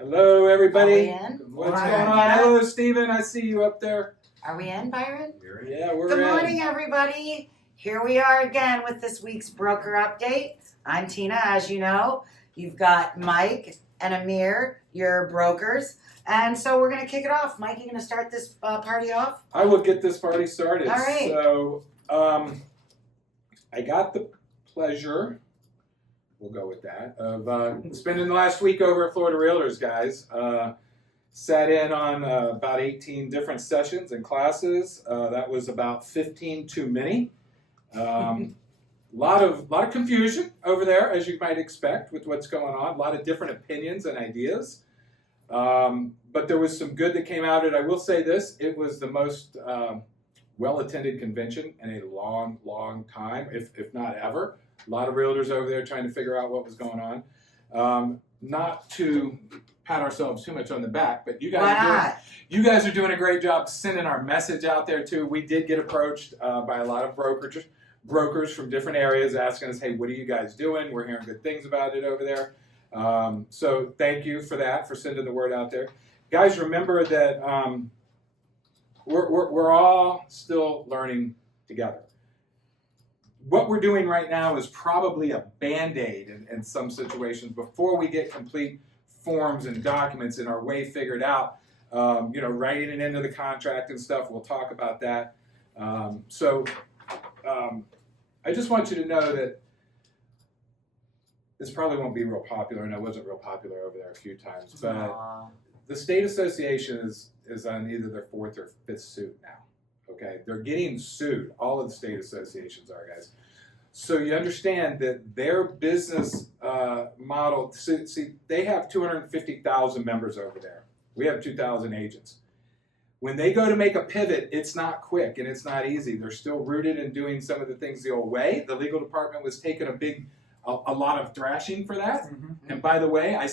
Hello, everybody. Are we in? What's Are going we on? in? Hello, Stephen. I see you up there. Are we in, Byron? Yeah, we're Good in. morning, everybody. Here we are again with this week's broker update. I'm Tina, as you know. You've got Mike and Amir, your brokers. And so we're going to kick it off. Mike, you going to start this party off? I will get this party started. All right. So, I got the pleasure, we'll go with that, of spending the last week over at Florida Realtors, guys. Sat in on about 18 different sessions and classes. That was about 15 too many. Lot of confusion over there, as you might expect, with what's going on. A lot of different opinions and ideas. But there was some good that came out of it. I will say this, it was the most well-attended convention in a long, long time, if not ever. A lot of realtors over there trying to figure out what was going on. Not to pat ourselves too much on the back, but you guys are doing a great job sending our message out there too. We did get approached by a lot of brokers from different areas asking us, hey, what are you guys doing? We're hearing good things about it over there. So thank you for that, for sending the word out there. Guys, remember that we're all still learning together. What we're doing right now is probably a Band-Aid in some situations before we get complete forms and documents and our way figured out. Writing it into the contract and stuff, we'll talk about that. I just want you to know that this probably won't be real popular, and I wasn't real popular over there a few times, but the state association is on either their fourth or fifth suit now. Okay, they're getting sued. All of the state associations are, guys. So you understand that their business model. See, they have 250,000 members over there. We have 2,000 agents. When they go to make a pivot, it's not quick and it's not easy. They're still rooted in doing some of the things the old way. The legal department was taking a lot of thrashing for that. Mm-hmm. And by the way, I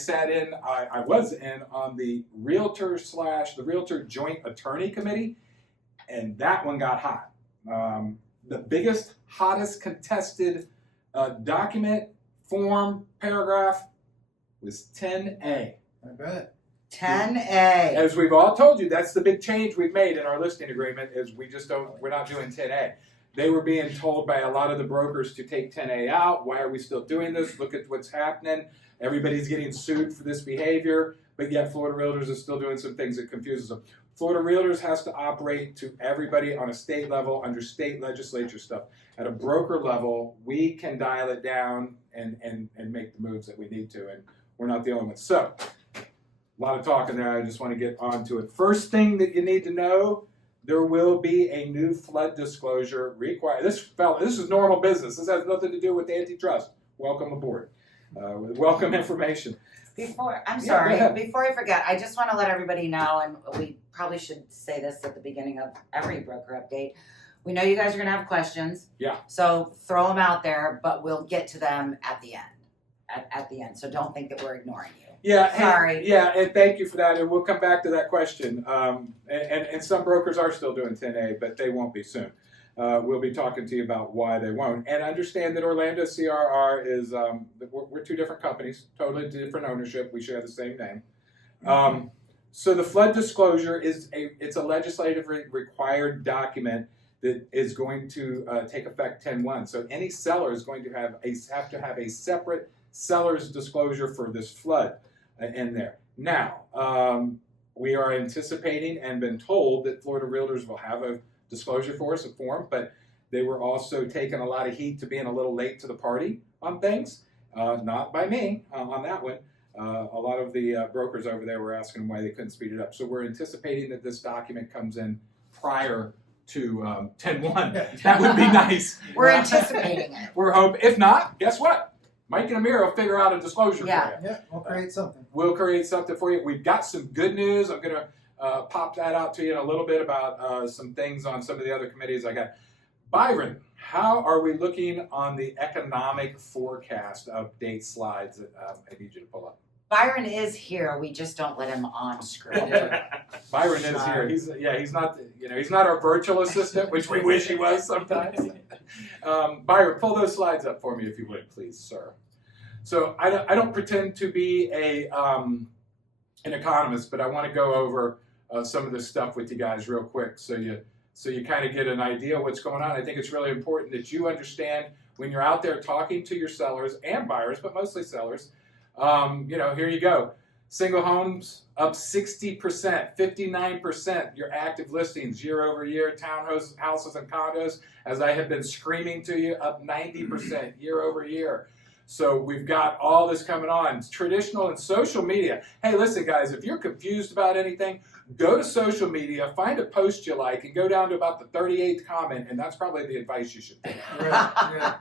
was in on the Realtor Joint Attorney Committee, and that one got hot. The biggest, hottest contested document, form, paragraph was 10A. I bet. 10A. As we've all told you, that's the big change we've made in our listing agreement is we're not doing 10A. They were being told by a lot of the brokers to take 10A out. Why are we still doing this? Look at what's happening. Everybody's getting sued for this behavior, but yet Florida Realtors is still doing some things that confuses them. Florida Realtors has to operate to everybody on a state level under state legislature stuff. At a broker level, we can dial it down and make the moves that we need to, and we're not the only ones. So, a lot of talking there. I just want to get on to it. First thing that you need to know, there will be a new flood disclosure required. This is normal business. This has nothing to do with antitrust. Welcome aboard. Welcome information. Before I forget, I just want to let everybody know, and we probably should say this at the beginning of every broker update. We know you guys are going to have questions. Yeah. So throw them out there, but we'll get to them at the end. At the end. So don't think that we're ignoring you. Yeah. Sorry. And thank you for that. And we'll come back to that question. And some brokers are still doing 10A, but they won't be soon. We'll be talking to you about why they won't. And understand that Orlando CRR is, we're two different companies, totally different ownership. We share the same name. So the flood disclosure it's a legislatively required document that is going to take effect 10/1. So any seller is going to have to have a separate seller's disclosure for this flood in there. Now, we are anticipating and been told that Florida Realtors will have a disclosure for us, a form, but they were also taking a lot of heat to being a little late to the party on things. Not by me on that one. A lot of the brokers over there were asking why they couldn't speed it up. So we're anticipating that this document comes in prior to 10/1. That would be nice. We're anticipating it. We're hoping. If not, guess what? Mike and Amir will figure out a disclosure for you. Yeah, we'll create something. We'll create something for you. We've got some good news. I'm going to pop that out to you in a little bit about some things on some of the other committees I got. Byron, how are we looking on the economic forecast update slides that I need you to pull up? Byron is here. We just don't let him on screen. Byron is here. He's not our virtual assistant, which we wish he was sometimes. Byron, pull those slides up for me if you would, please, sir. So I don't pretend to be a an economist, but I want to go over some of this stuff with you guys real quick, so you kind of get an idea of what's going on. I think it's really important that you understand when you're out there talking to your sellers and buyers, but mostly sellers. Here you go. Single homes up 60%, 59%. Your active listings year over year. Townhouses, houses, and condos, as I have been screaming to you, up 90% year over year. So we've got all this coming on. Traditional and social media. Hey, listen, guys, if you're confused about anything, go to social media, find a post you like, and go down to about the 38th comment, and that's probably the advice you should take. Yeah.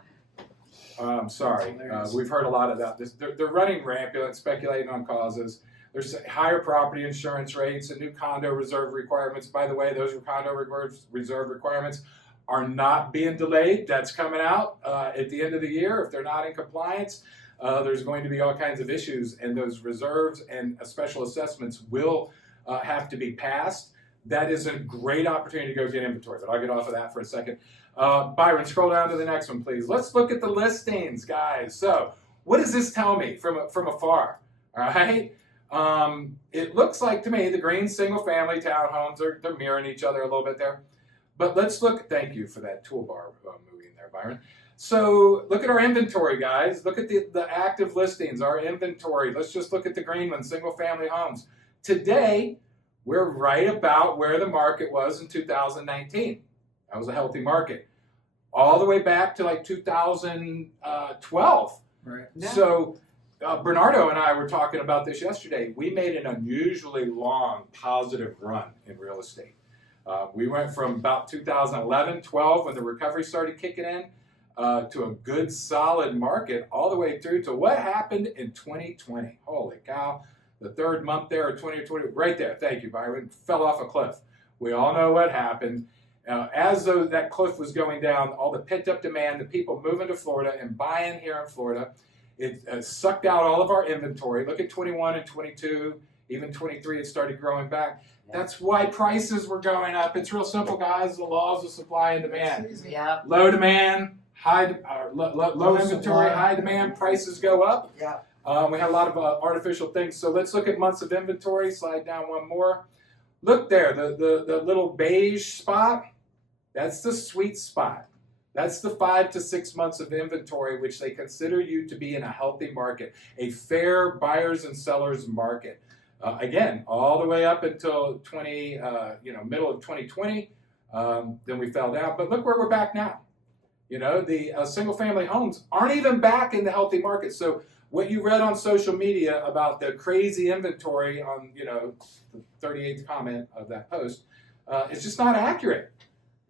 I'm sorry. We've heard a lot of that. They're running rampant, speculating on causes. There's higher property insurance rates and new condo reserve requirements. By the way, those condo reserve requirements are not being delayed. That's coming out at the end of the year. If they're not in compliance, there's going to be all kinds of issues, and those reserves and special assessments will have to be passed. That is a great opportunity to go get inventory, but I'll get off of that for a second. Byron, scroll down to the next one, please. Let's look at the listings, guys. So what does this tell me from afar? All right. It looks like to me the green single-family townhomes they're mirroring each other a little bit there. But let's look. Thank you for that toolbar moving there, Byron. So look at our inventory, guys. Look at the active listings, our inventory. Let's just look at the green ones, single-family homes. Today, we're right about where the market was in 2019. That was a healthy market. All the way back to like 2012. Right. Yeah. So Bernardo and I were talking about this yesterday. We made an unusually long positive run in real estate. We went from about 2011, 12, when the recovery started kicking in, to a good solid market all the way through to what happened in 2020. Holy cow. The third month there of 2020, right there, thank you, Byron, fell off a cliff. We all know what happened. As though that cliff was going down, all the pent-up demand, the people moving to Florida and buying here in Florida, it sucked out all of our inventory. Look at 21 and 22, even 23, it started growing back. Yeah. That's why prices were going up. It's real simple, guys. The laws of supply and demand. Yeah. Low demand, low inventory, high demand, prices go up. Yeah. We had a lot of artificial things. So let's look at months of inventory. Slide down one more. Look there, the little beige spot. That's the sweet spot. That's the 5 to 6 months of inventory, which they consider you to be in a healthy market, a fair buyers and sellers market. Again, all the way up until middle of 2020. Then we fell down. But look where we're back now. The single-family homes aren't even back in the healthy market. So what you read on social media about the crazy inventory on, the 38th comment of that post, is just not accurate.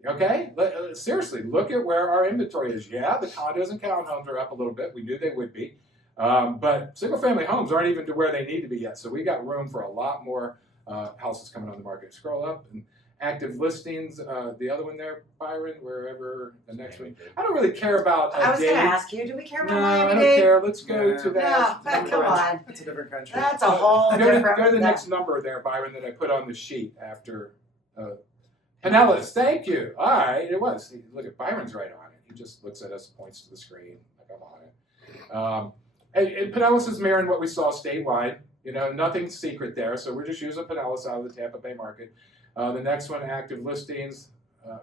Okay? Seriously, look at where our inventory is. Yeah, the condos and townhomes are up a little bit. We knew they would be. But single-family homes aren't even to where they need to be yet. So we got room for a lot more houses coming on the market. Scroll up. And active listings, the other one there, Byron, wherever the next one. I don't really care about I was going to Dade. ask you, do we care about No, I Miami don't Dade? care. Let's go to that. No, but come on. That's a different country. That's a whole Go different... to the next number there, Byron, that I put on the sheet after Pinellas. Thank you. All right, it was. Look at Byron's right on it. He just looks at us, points to the screen, like I'm on it. And Pinellas is mirroring what we saw statewide. Nothing secret there. So we're just using Pinellas out of the Tampa Bay market. The next one, active listings,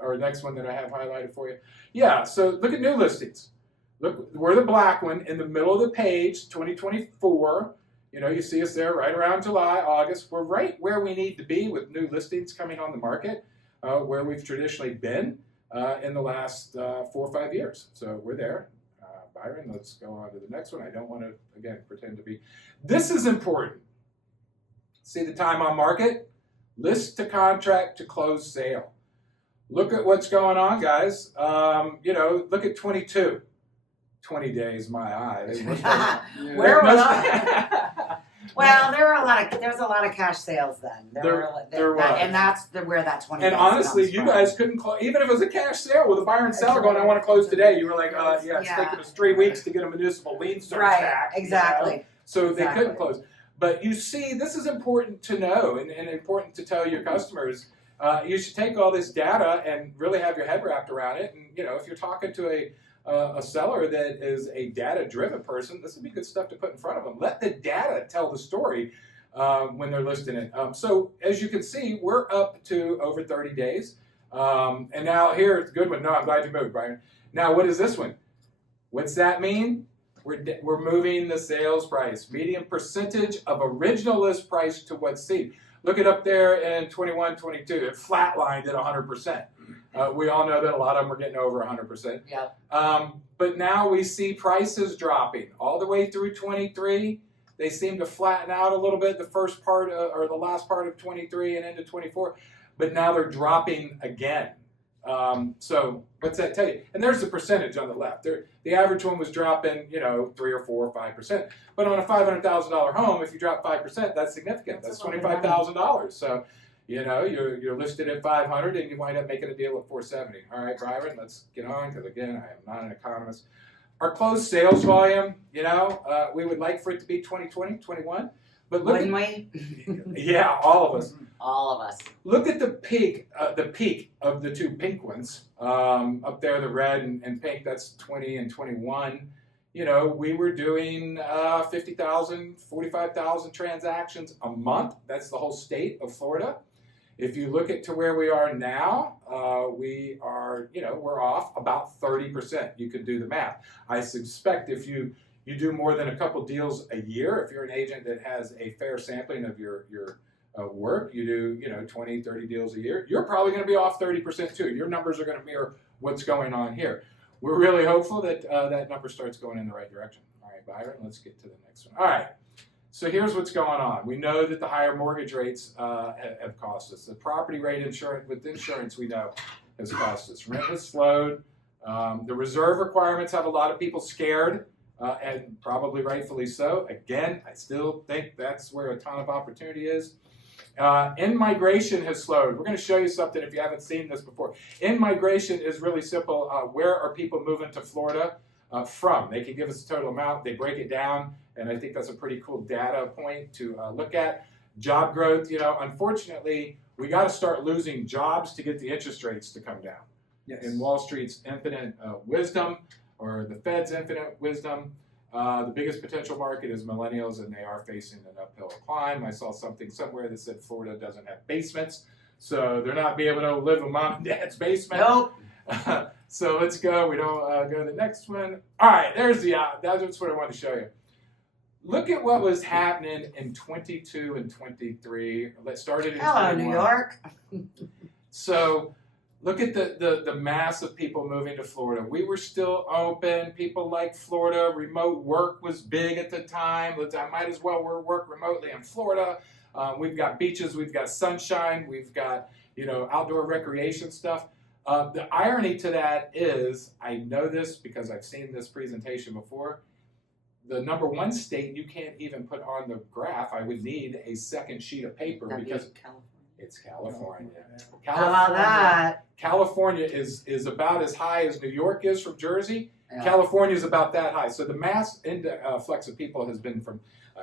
or next one that I have highlighted for you. Yeah, so look at new listings. Look, we're the black one in the middle of the page, 2024. You see us there right around July, August. We're right where we need to be with new listings coming on the market, where we've traditionally been in the last 4 or 5 years. So we're there. Byron, let's go on to the next one. I don't want to, again, pretend to be. This is important. See the time on market? List to contract to close sale. Look at what's going on, guys. Look at 22. 20 days, my eye. Where was I? Well, there was a lot of cash sales then. There was. And that's where that 20 And days honestly, comes you from. guys couldn't close, even if it was a cash sale with a buyer and seller going, I want to close today. You were like, yeah, it's taking us 3 weeks to get a municipal lien search back. Exactly. So they Exactly. couldn't close. But you see, this is important to know and important to tell your customers. You should take all this data and really have your head wrapped around it. And, if you're talking to a seller that is a data-driven person, this would be good stuff to put in front of them. Let the data tell the story. when they're listing it. So as you can see, we're up to over 30 days. And now here, it's a good one. No, I'm glad you moved, Brian. Now, what is this one? What's that mean? We're moving the sales price, median percentage of original list price to what's seen. Look it up there in 21, 22. It flatlined at 100%. We all know that a lot of them are getting over 100%. Yep. But now we see prices dropping all the way through 23. They seem to flatten out a little bit the first part or the last part of 23 and into 24. But now they're dropping again. So what's that tell you? And there's the percentage on the left. The average one was dropping, 3 or 4 or 5%. But on a $500,000 home, if you drop 5%, that's significant. That's $25,000. So, you're listed at 500 and you wind up making a deal at 470. All right, Byron, let's get on because again, I am not an economist. Our closed sales volume, we would like for it to be 2020, 21. But look Wouldn't we? Yeah, all of us. All of us. Look at the peak of the two pink ones up there, the red and pink. That's 20 and 21. We were doing 50,000, 45,000 transactions a month. That's the whole state of Florida. If you look at to where we are now, we are, we're off about 30%. You can do the math. I suspect if you do more than a couple deals a year, if you're an agent that has a fair sampling of your work, you do 20, 30 deals a year, you're probably going to be off 30% too. Your numbers are going to mirror what's going on here. We're really hopeful that that number starts going in the right direction. All right, Byron, let's get to the next one. All right, so here's what's going on. We know that the higher mortgage rates have cost us. The property rate insurance we know has cost us. Rent has slowed. The reserve requirements have a lot of people scared. And probably rightfully so. Again, I still think that's where a ton of opportunity is. In-migration has slowed. We're going to show you something if you haven't seen this before. In-migration is really simple. Where are people moving to Florida from? They can give us a total amount. They break it down, and I think that's a pretty cool data point to look at. Job growth, unfortunately, we got to start losing jobs to get the interest rates to come down. Yes. In Wall Street's infinite wisdom, or the Fed's infinite wisdom, the biggest potential market is millennials, and they are facing an uphill climb. I saw something somewhere that said Florida doesn't have basements, so they're not being able to live in mom and dad's basement. Nope. So let's go. We don't go to the next one. All right, there's that's what I wanted to show you. Look at what was happening in 22 and 23. Let's start it in Hello, 21. New York. So look at the mass of people moving to Florida. We were still open. People liked Florida. Remote work was big at the time. I might as well work remotely in Florida. We've got beaches. We've got sunshine. We've got outdoor recreation stuff. The irony to that is, I know this because I've seen this presentation before. The number one state you can't even put on the graph. I would need a second sheet of paper because it's California. How about that? California is about as high as New York is from Jersey. Yeah. California is about that high. So the mass influx of people has been from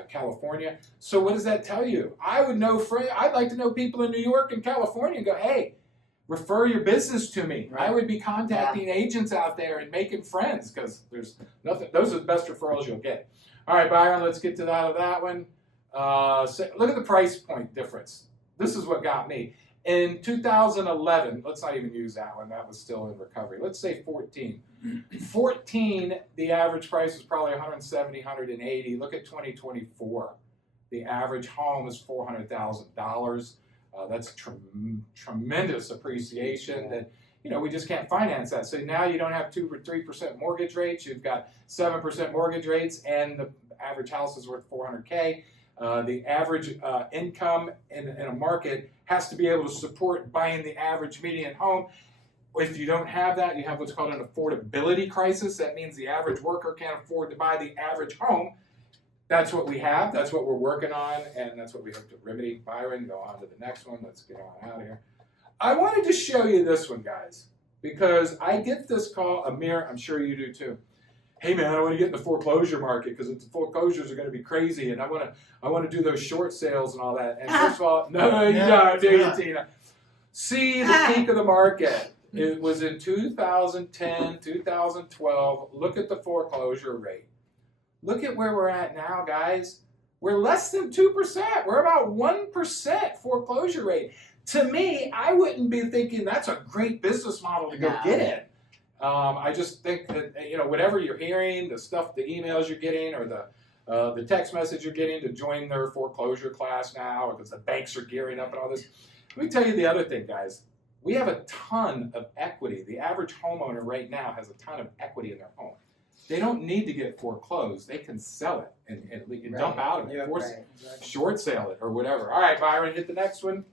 California. So what does that tell you? I'd like to know people in New York and California and go, hey, refer your business to me. Right. I would be contacting agents out there and making friends because there's nothing. Those are the best referrals you'll get. All right, Byron, let's get to that one. So look at the price point difference. This is what got me. In 2011, let's not even use that one. That was still in recovery. Let's say 14. 14, the average price was probably 170, 180. Look at 2024. The average home is $400,000. That's tremendous appreciation that, we just can't finance that. So now you don't have 2 or 3% mortgage rates. You've got 7% mortgage rates, and the average house is worth $400K. The average income in a market has to be able to support buying the average median home. If you don't have that, you have what's called an affordability crisis. That means the average worker can't afford to buy the average home. That's what we have. That's what we're working on, and that's what we hope to remedy. Byron, go on to the next one. Let's get on out of here. I wanted to show you this one, guys, because I get this call. Amir, I'm sure you do too. Hey man, I want to get in the foreclosure market because the foreclosures are going to be crazy, and I want to do those short sales and all that. And first of all, no, you don't, do you, Tina? See the peak of the market. It was in 2010, 2012. Look at the foreclosure rate. Look at where we're at now, guys. We're less than 2%. We're about 1% foreclosure rate. To me, I wouldn't be thinking that's a great business model to go No. get in. I just think that, whatever you're hearing, the stuff, the emails you're getting, or the text message you're getting to join their foreclosure class now, or because the banks are gearing up and all this. Let me tell you the other thing, guys. We have a ton of equity. The average homeowner right now has a ton of equity in their home. They don't need to get foreclosed. They can sell it and dump out of it, short sale it or whatever. All right, Byron, hit the next one.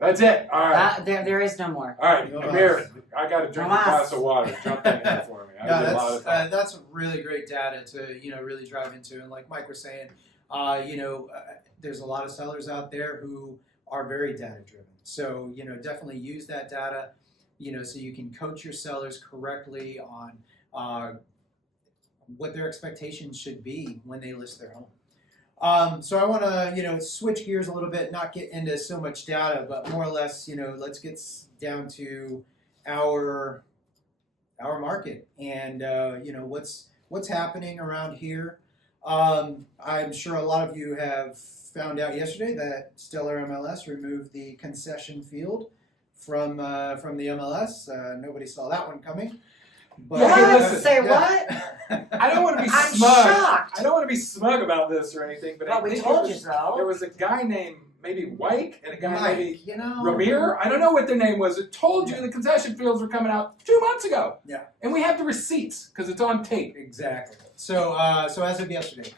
That's it. All right. There is no more. All right, Amir, I got to drink a glass of water. Jump in here for me. That's really great data to really drive into. And like Mike was saying, there's a lot of sellers out there who are very data driven. So definitely use that data, so you can coach your sellers correctly on what their expectations should be when they list their home. So I want to, switch gears a little bit, not get into so much data, but more or less, let's get down to our market and, what's happening around here. I'm sure a lot of you have found out yesterday that Stellar MLS removed the concession field from the MLS. Nobody saw that one coming. But, What? I don't want to be I'm smug. shocked. I don't want to be smug about this or anything, but I we think told you so. There was a guy named maybe Wyke and a guy Mike, maybe Ramir. I don't know what their name was. It told you the concession fields were coming out 2 months ago. Yeah. And we have the receipts because it's on tape. Exactly. So as of yesterday,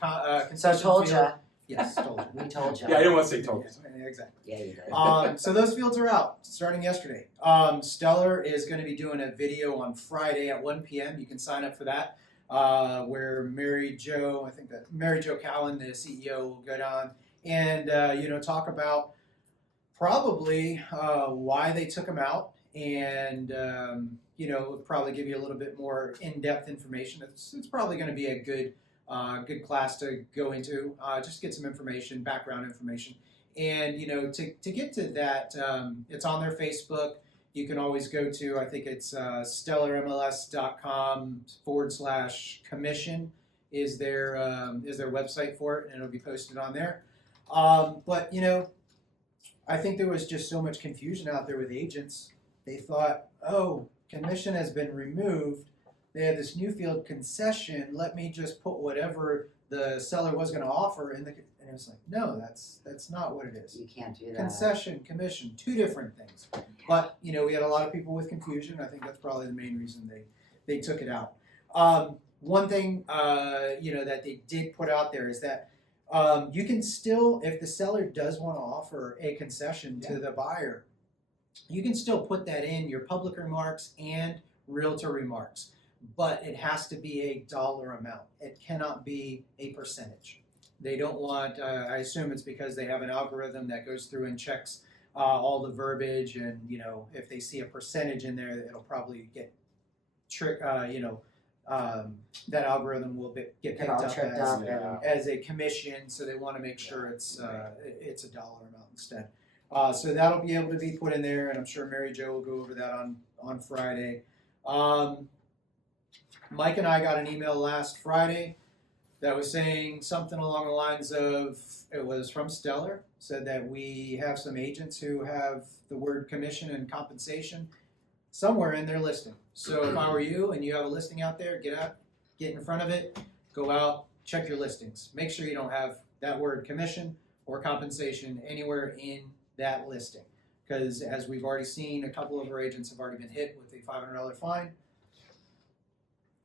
concession told field. you. Yes, told you. We told you. Yeah, I didn't want to say told you. Yeah, exactly. Yeah, you did. So those fields are out starting yesterday. Stellar is going to be doing a video on Friday at 1 p.m. You can sign up for that. Where Mary Jo Cowan, the CEO, will go down and talk about probably why they took them out and probably give you a little bit more in-depth information. It's probably going to be a good class to go into. Just get some information, background information. And, to get to that, it's on their Facebook. You can always go to, I think it's stellarmls.com/commission is their website for it, and it'll be posted on there. But, I think there was just so much confusion out there with agents. They thought, oh, commission has been removed. They had this new field concession. Let me just put whatever the seller was going to offer in the. And it was like, no, that's not what it is. You can't do that. Concession, commission, two different things. But we had a lot of people with confusion. I think that's probably the main reason they took it out. One thing that they did put out there is that you can still, if the seller does want to offer a concession to the buyer, you can still put that in your public remarks and realtor remarks. But it has to be a dollar amount. It cannot be a percentage. They don't want, I assume it's because they have an algorithm that goes through and checks all the verbiage, and if they see a percentage in there, it'll probably get that algorithm will get picked up as a commission, so they want to make sure it's a dollar amount instead. So that'll be able to be put in there, and I'm sure Mary Jo will go over that on Friday. Mike and I got an email last Friday that was saying something along the lines of, it was from Stellar, said that we have some agents who have the word commission and compensation somewhere in their listing. So if I were you and you have a listing out there, get in front of it, go out, check your listings. Make sure you don't have that word commission or compensation anywhere in that listing. Because as we've already seen, a couple of our agents have already been hit with a $500 fine.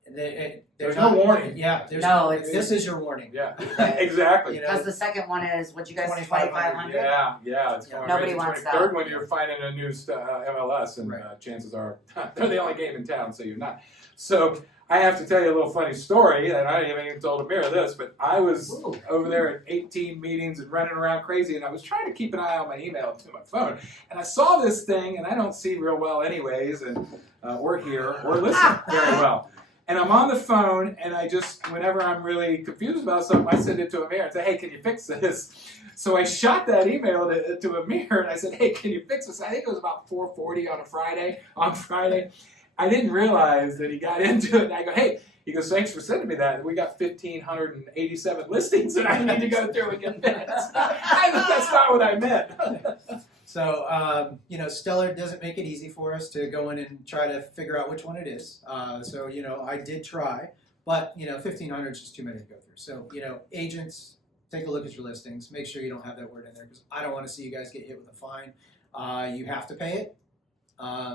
There's no warning. Yeah, this is your warning. Yeah, exactly. Because the second one is what you guys 2,500. Yeah, it's going Nobody right wants to that. Third one, you're finding a new MLS, and chances are they're the only game in town, so you're not. So I have to tell you a little funny story, and I haven't even told Amir this, but I was over there at 18 meetings and running around crazy, and I was trying to keep an eye on my email to my phone, and I saw this thing, and I don't see real well anyways, and or hear or listen very well. And I'm on the phone, and I just, whenever I'm really confused about something, I send it to Amir and say, hey, can you fix this? So I shot that email to Amir, and I said, hey, can you fix this? I think it was about 4:40 on Friday. I didn't realize that he got into it, and I go, hey, He goes, thanks for sending me that. We got 1,587 listings that I need to go through and get minutes. That's not what I meant. So, Stellar doesn't make it easy for us to go in and try to figure out which one it is. So, I did try, but, 1,500 is just too many to go through. So, agents, take a look at your listings. Make sure you don't have that word in there because I don't want to see you guys get hit with a fine. You have to pay it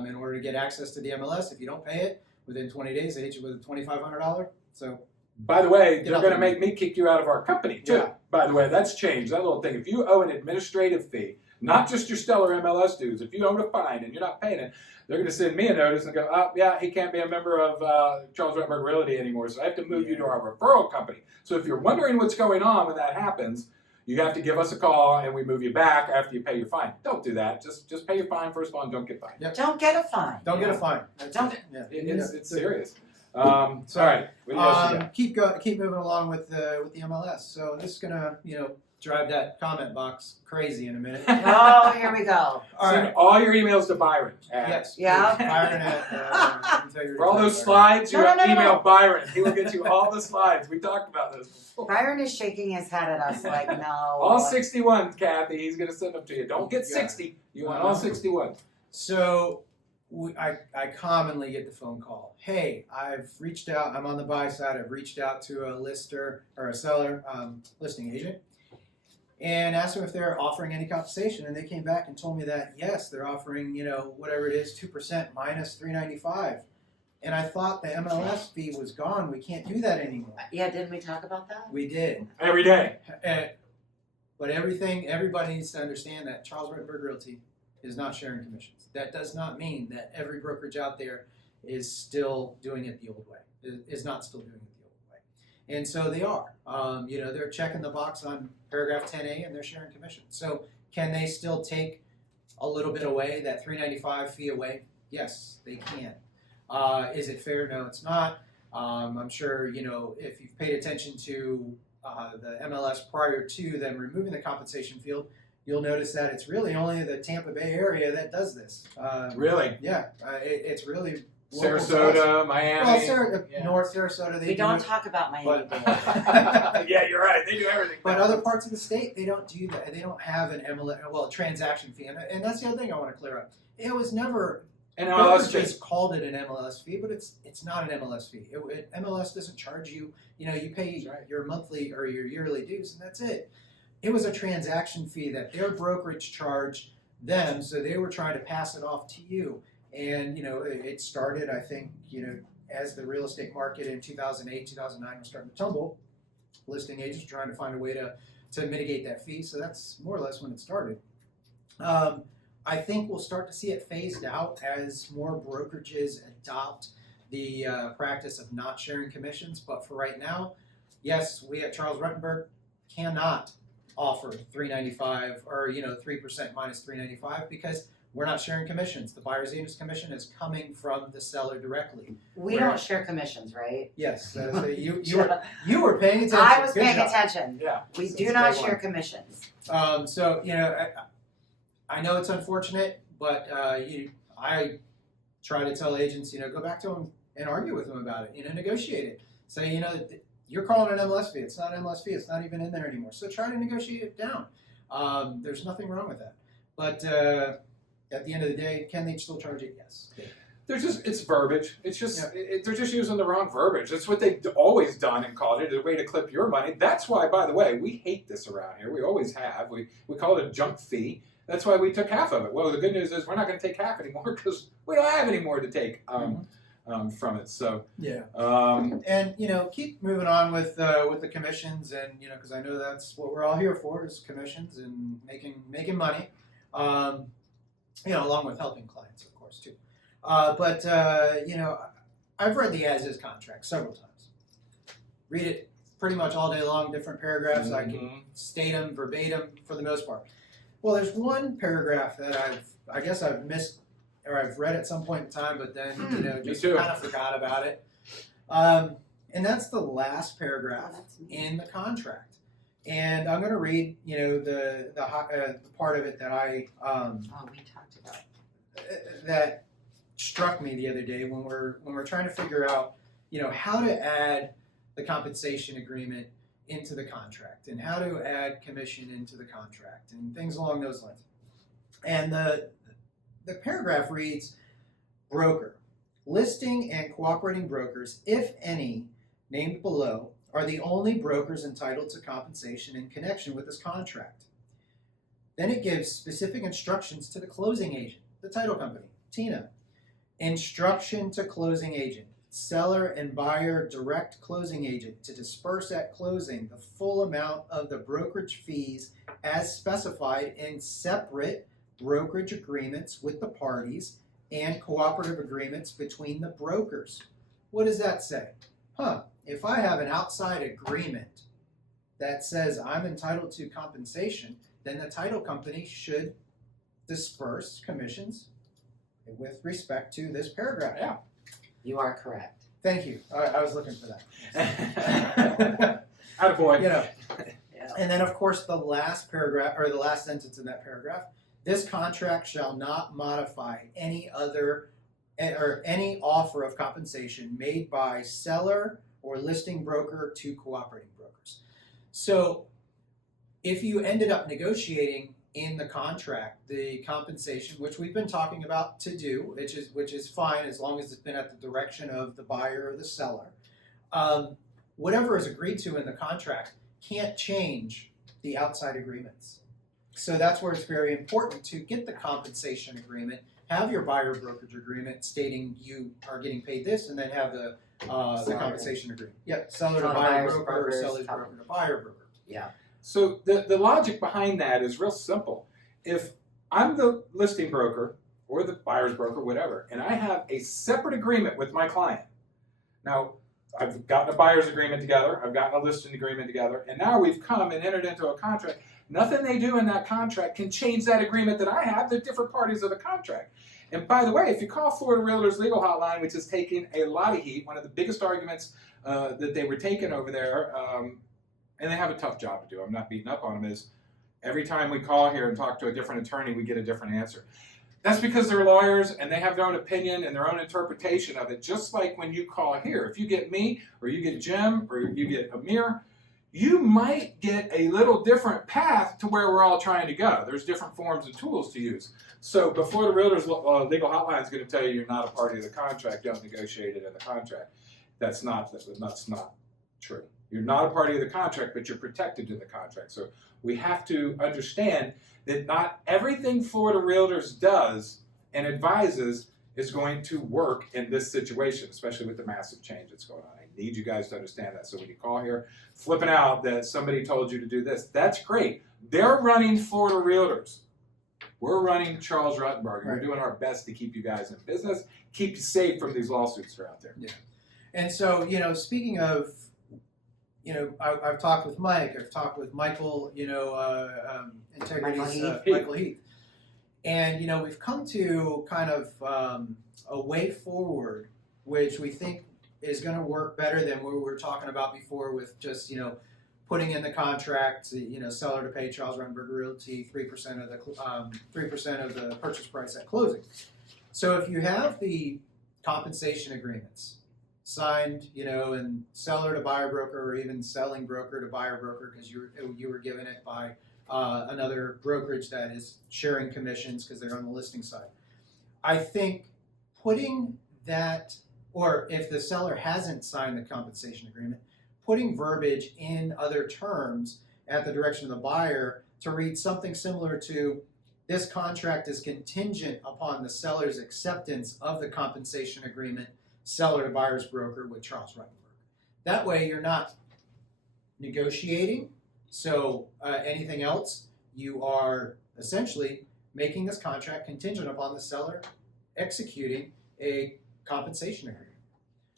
in order to get access to the MLS. If you don't pay it, within 20 days, they hit you with a $2,500. So, by the way, they're going to make me kick you out of our company, too. Yeah. By the way, that's changed, that little thing. If you owe an administrative fee, not just your Stellar MLS dues, if you owe a fine and you're not paying it, they're going to send me a notice and go, oh, yeah, he can't be a member of Charles Rutenberg Realty anymore, so I have to move you to our referral company. So if you're wondering what's going on when that happens, you have to give us a call and we move you back after you pay your fine. Don't do that. Just pay your fine first of all and don't get fined. Yep. Don't get a fine. Don't get a fine. Don't. Yeah. It's serious. All right. What else you got? Keep moving along with the MLS. So this is gonna drive that comment box crazy in a minute. Oh, here we go. Send all your emails to Byron. Yes. Yeah. Byron at Integrity For all those Byron. slides, you No. email Byron. He will get you all the slides. We talked about this before. Byron is shaking his head at us like, no. All 61, Kathy. He's going to send them to you. Don't get 60. You want all 61. So I commonly get the phone call. Hey, I've reached out. I'm on the buy side. I've reached out to a lister or a seller, listing agent, and asked them if they're offering any compensation. And they came back and told me that yes, they're offering whatever it is, 2% minus $395. And I thought the MLS fee was gone. We can't do that anymore. Yeah, didn't we talk about that? We did. Every day. But everybody needs to understand that Charles Rutenberg Realty is not sharing commissions. That does not mean that every brokerage out there is still doing it the old way, is not still doing it the old way. And so they are. They're checking the box on paragraph 10A and they're sharing commissions. So can they still take a little bit away, that $395 fee away? Yes, they can. Is it fair? No, it's not. I'm sure, if you've paid attention to the MLS prior to them removing the compensation field, you'll notice that it's really only the Tampa Bay area that does this. Really? Yeah, it's really Sarasota, Miami. Well, North Sarasota, they We do don't it, talk about Miami. but, Yeah, you're right. They do everything. but other parts of the state, they don't do that. They don't have an MLS, transaction fee. And that's the other thing I want to clear up. It was never, And MLS just called it an MLS fee, but it's not an MLS fee. MLS doesn't charge you, you pay your monthly or your yearly dues, and that's it. It was a transaction fee that their brokerage charged them, so they were trying to pass it off to you. And, it started, I think, as the real estate market in 2008, 2009 was starting to tumble, listing agents were trying to find a way to mitigate that fee. So that's more or less when it started. I think we'll start to see it phased out as more brokerages adopt the practice of not sharing commissions. But for right now, yes, we at Charles Rutenberg cannot offer $395 or 3% minus $395 because we're not sharing commissions. The buyer's agent's commission is coming from the seller directly. We don't share commissions, right? Yes, so you were paying attention. I was Good paying job. attention. Yeah. We Since do day not one. share commissions. I know it's unfortunate, but I try to tell agents, go back to them and argue with them about it. Negotiate it. Say, you're calling it an MLS fee. It's not an MLS fee. It's not even in there anymore. So try to negotiate it down. There's nothing wrong with that. But at the end of the day, can they still charge it? Yes. It's verbiage. It's just they're just using the wrong verbiage. That's what they've always done and called it a way to clip your money. That's why, by the way, we hate this around here. We always have. We call it a junk fee. That's why we took half of it. Well, the good news is we're not going to take half anymore because we don't have any more to take from it. So yeah. And keep moving on with the commissions, and because I know that's what we're all here for is commissions and making money. Along with helping clients, of course, too. But I've read the as-is contract several times. Read it pretty much all day long, different paragraphs. I can state them verbatim for the most part. Well, there's one paragraph that I've missed or I've read at some point in time, but then just kind of forgot about it. And that's the last paragraph in the contract. And I'm going to read, the part of it that we talked about that struck me the other day when we're trying to figure out, how to add the compensation agreement into the contract and how to add commission into the contract and things along those lines. And the paragraph reads, broker, listing and cooperating brokers, if any, named below, are the only brokers entitled to compensation in connection with this contract. Then it gives specific instructions to the closing agent, the title company, Tina. Instruction to closing agent, seller and buyer direct closing agent to disperse at closing the full amount of the brokerage fees as specified in separate brokerage agreements with the parties and cooperative agreements between the brokers. What does that say? If I have an outside agreement that says I'm entitled to compensation, then the title company should disperse commissions with respect to this paragraph. Yeah. You are correct. Thank you. I was looking for that. Attaboy. Yeah. Yeah. And then, of course, the last paragraph, or the last sentence in that paragraph, this contract shall not modify any other or any offer of compensation made by seller or listing broker to cooperating brokers. So if you ended up negotiating in the contract the compensation, which we've been talking about to do, which is fine as long as it's been at the direction of the buyer or the seller, whatever is agreed to in the contract can't change the outside agreements. So that's where it's very important to get the compensation agreement, have your buyer brokerage agreement stating you are getting paid this, and then have the compensation agreement. Yep, seller to buyer broker, or seller's broker to buyer broker. Yeah. So the logic behind that is real simple. If I'm the listing broker or the buyer's broker, whatever, and I have a separate agreement with my client. Now, I've gotten a buyer's agreement together, I've gotten a listing agreement together, and now we've come and entered into a contract. Nothing they do in that contract can change that agreement that I have. They're different parties of the contract. And by the way, if you call Florida Realtors Legal Hotline, which is taking a lot of heat, one of the biggest arguments that they were taking over there, and they have a tough job to do, I'm not beating up on them, is every time we call here and talk to a different attorney, we get a different answer. That's because they're lawyers and they have their own opinion and their own interpretation of it. Just like when you call here, if you get me or you get Jim or you get Amir, you might get a little different path to where we're all trying to go. There's different forms and tools to use. So before the Realtors Legal Hotline is going to tell you you're not a party to the contract, don't negotiate it in the contract. That's not true. You're not a party to the contract, but you're protected in the contract. So we have to understand that not everything Florida Realtors does and advises is going to work in this situation, especially with the massive change that's going on. I need you guys to understand that. So when you call here, flipping out that somebody told you to do this, that's great. They're running Florida Realtors. We're running Charles Rutenberg. We're doing our best to keep you guys in business, keep you safe from these lawsuits that are out there. Yeah. And so, speaking of, I've talked with Mike, I've talked with Michael, Integrity's Michael Heath. And, we've come to kind of a way forward, which we think is going to work better than what we were talking about before with just, putting in the contract, seller to pay Charles Rutenberg Realty 3% of the purchase price at closing. So if you have the compensation agreements signed, and seller to buyer broker, or even selling broker to buyer broker, because you were given it by another brokerage that is sharing commissions because they're on the listing side. I think putting that, or if the seller hasn't signed the compensation agreement, putting verbiage in other terms at the direction of the buyer to read something similar to, this contract is contingent upon the seller's acceptance of the compensation agreement, seller to buyer's broker with Charles Rutenberg. That way you're not negotiating, so anything else, you are essentially making this contract contingent upon the seller executing a compensation agreement.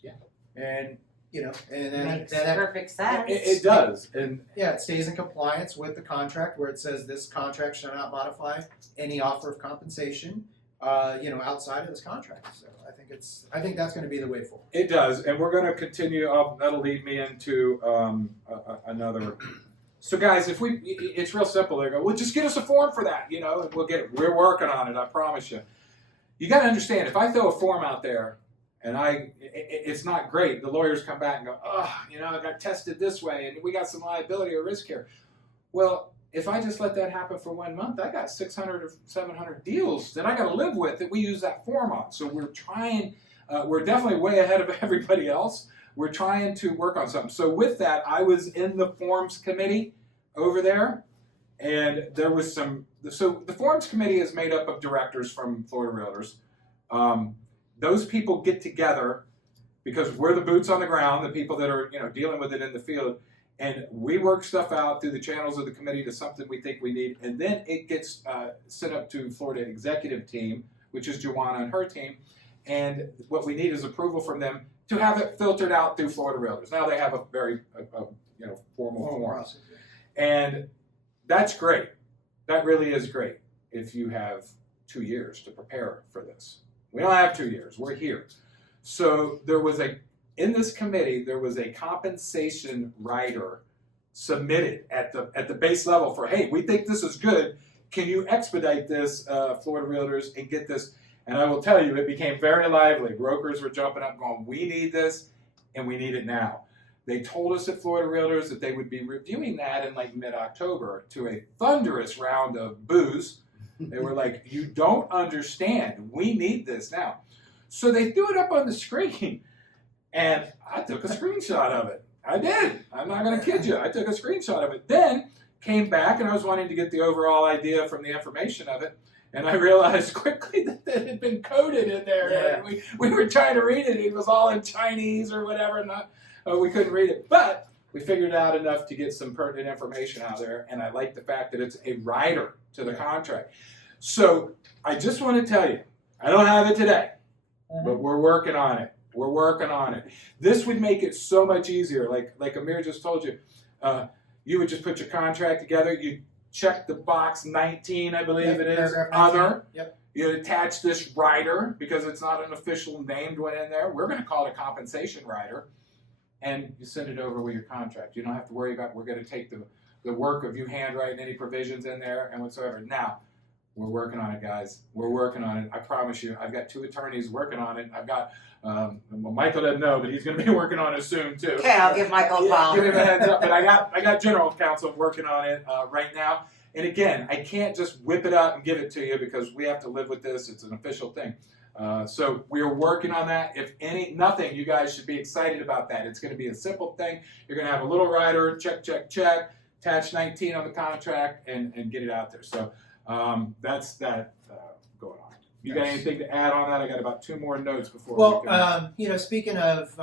Yeah. And and then Makes perfect sense. It does. And yeah, it stays in compliance with the contract where it says this contract shall not modify any offer of compensation, outside of this contract. So I think that's going to be the way forward. it does. And we're going to continue up. That'll lead me into another. So guys, it's real simple. They go, well, just get us a form for that, and we'll get it. We're working on it. I promise you. You got to understand, if I throw a form out there And it's not great. The lawyers come back and go, oh, I got tested this way, and we got some liability or risk here. Well, if I just let that happen for 1 month, I got 600 or 700 deals that I got to live with that we use that form on. So we're trying, we're definitely way ahead of everybody else. We're trying to work on something. So with that, I was in the forms committee over there, and there was some, so the forms committee is made up of directors from Florida Realtors. Those people get together because we're the boots on the ground, the people that are dealing with it in the field, and we work stuff out through the channels of the committee to something we think we need, and then it gets sent up to Florida executive team, which is Joanna and her team, and what we need is approval from them to have it filtered out through Florida Realtors. Now they have a very formal form, and that's great. That really is great if you have 2 years to prepare for this. We don't have 2 years. We're here. So in this committee, there was a compensation rider submitted at the base level for, hey, we think this is good. Can you expedite this, Florida Realtors, and get this? And I will tell you, it became very lively. Brokers were jumping up going, we need this, and we need it now. They told us at Florida Realtors that they would be reviewing that in like mid-October, to a thunderous round of boos. They were like, you don't understand. We need this now. So they threw it up on the screen, and I took a screenshot of it. I did. I'm not going to kid you. I took a screenshot of it. Then came back, and I was wanting to get the overall idea from the information of it, and I realized quickly that it had been coded in there. Yeah. And we were trying to read it. It was all in Chinese or whatever, and we couldn't read it. But we figured out enough to get some pertinent information out there, and I like the fact that it's a rider to the contract. So I just want to tell you, I don't have it today, but we're working on it. We're working on it. This would make it so much easier. Like Amir just told you, you would just put your contract together. You check the box 19, I believe it is, other. Yep. You attach this rider because it's not an official named one in there. We're going to call it a compensation rider, and you send it over with your contract. You don't have to worry about, we're going to take the work of you handwriting any provisions in there and whatsoever. Now, we're working on it, guys. We're working on it. I promise you. I've got 2 attorneys working on it. I've got, well, Michael doesn't know, but he's going to be working on it soon too. Okay, I'll give Michael a call. Give him a heads up. But I got general counsel working on it right now. And again, I can't just whip it up and give it to you because we have to live with this. It's an official thing. So we are working on that. If nothing, you guys should be excited about that. It's going to be a simple thing. You're going to have a little rider, check, attach 19 on the contract, and get it out there. So that's that going on. You got anything to add on that? I got about 2 more notes before. Well, speaking of,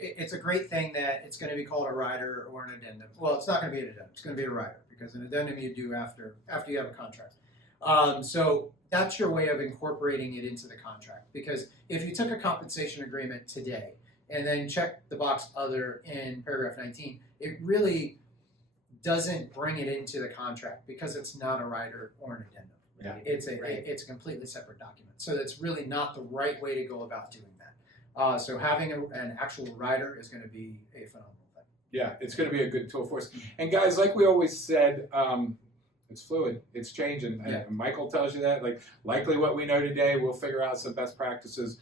it's a great thing that it's going to be called a rider or an addendum. Well, it's not going to be an addendum. It's going to be a rider because an addendum you do after you have a contract. So that's your way of incorporating it into the contract. Because if you took a compensation agreement today and then checked the box other in paragraph 19, it really doesn't bring it into the contract because it's not a rider or an addendum. Yeah. It's a completely separate document. So that's really not the right way to go about doing that. So having an actual rider is going to be a phenomenal thing. Yeah, it's going to be a good tool for us. And guys, like we always said, it's fluid. It's changing. Yeah. And Michael tells you that. Likely what we know today, we'll figure out some best practices.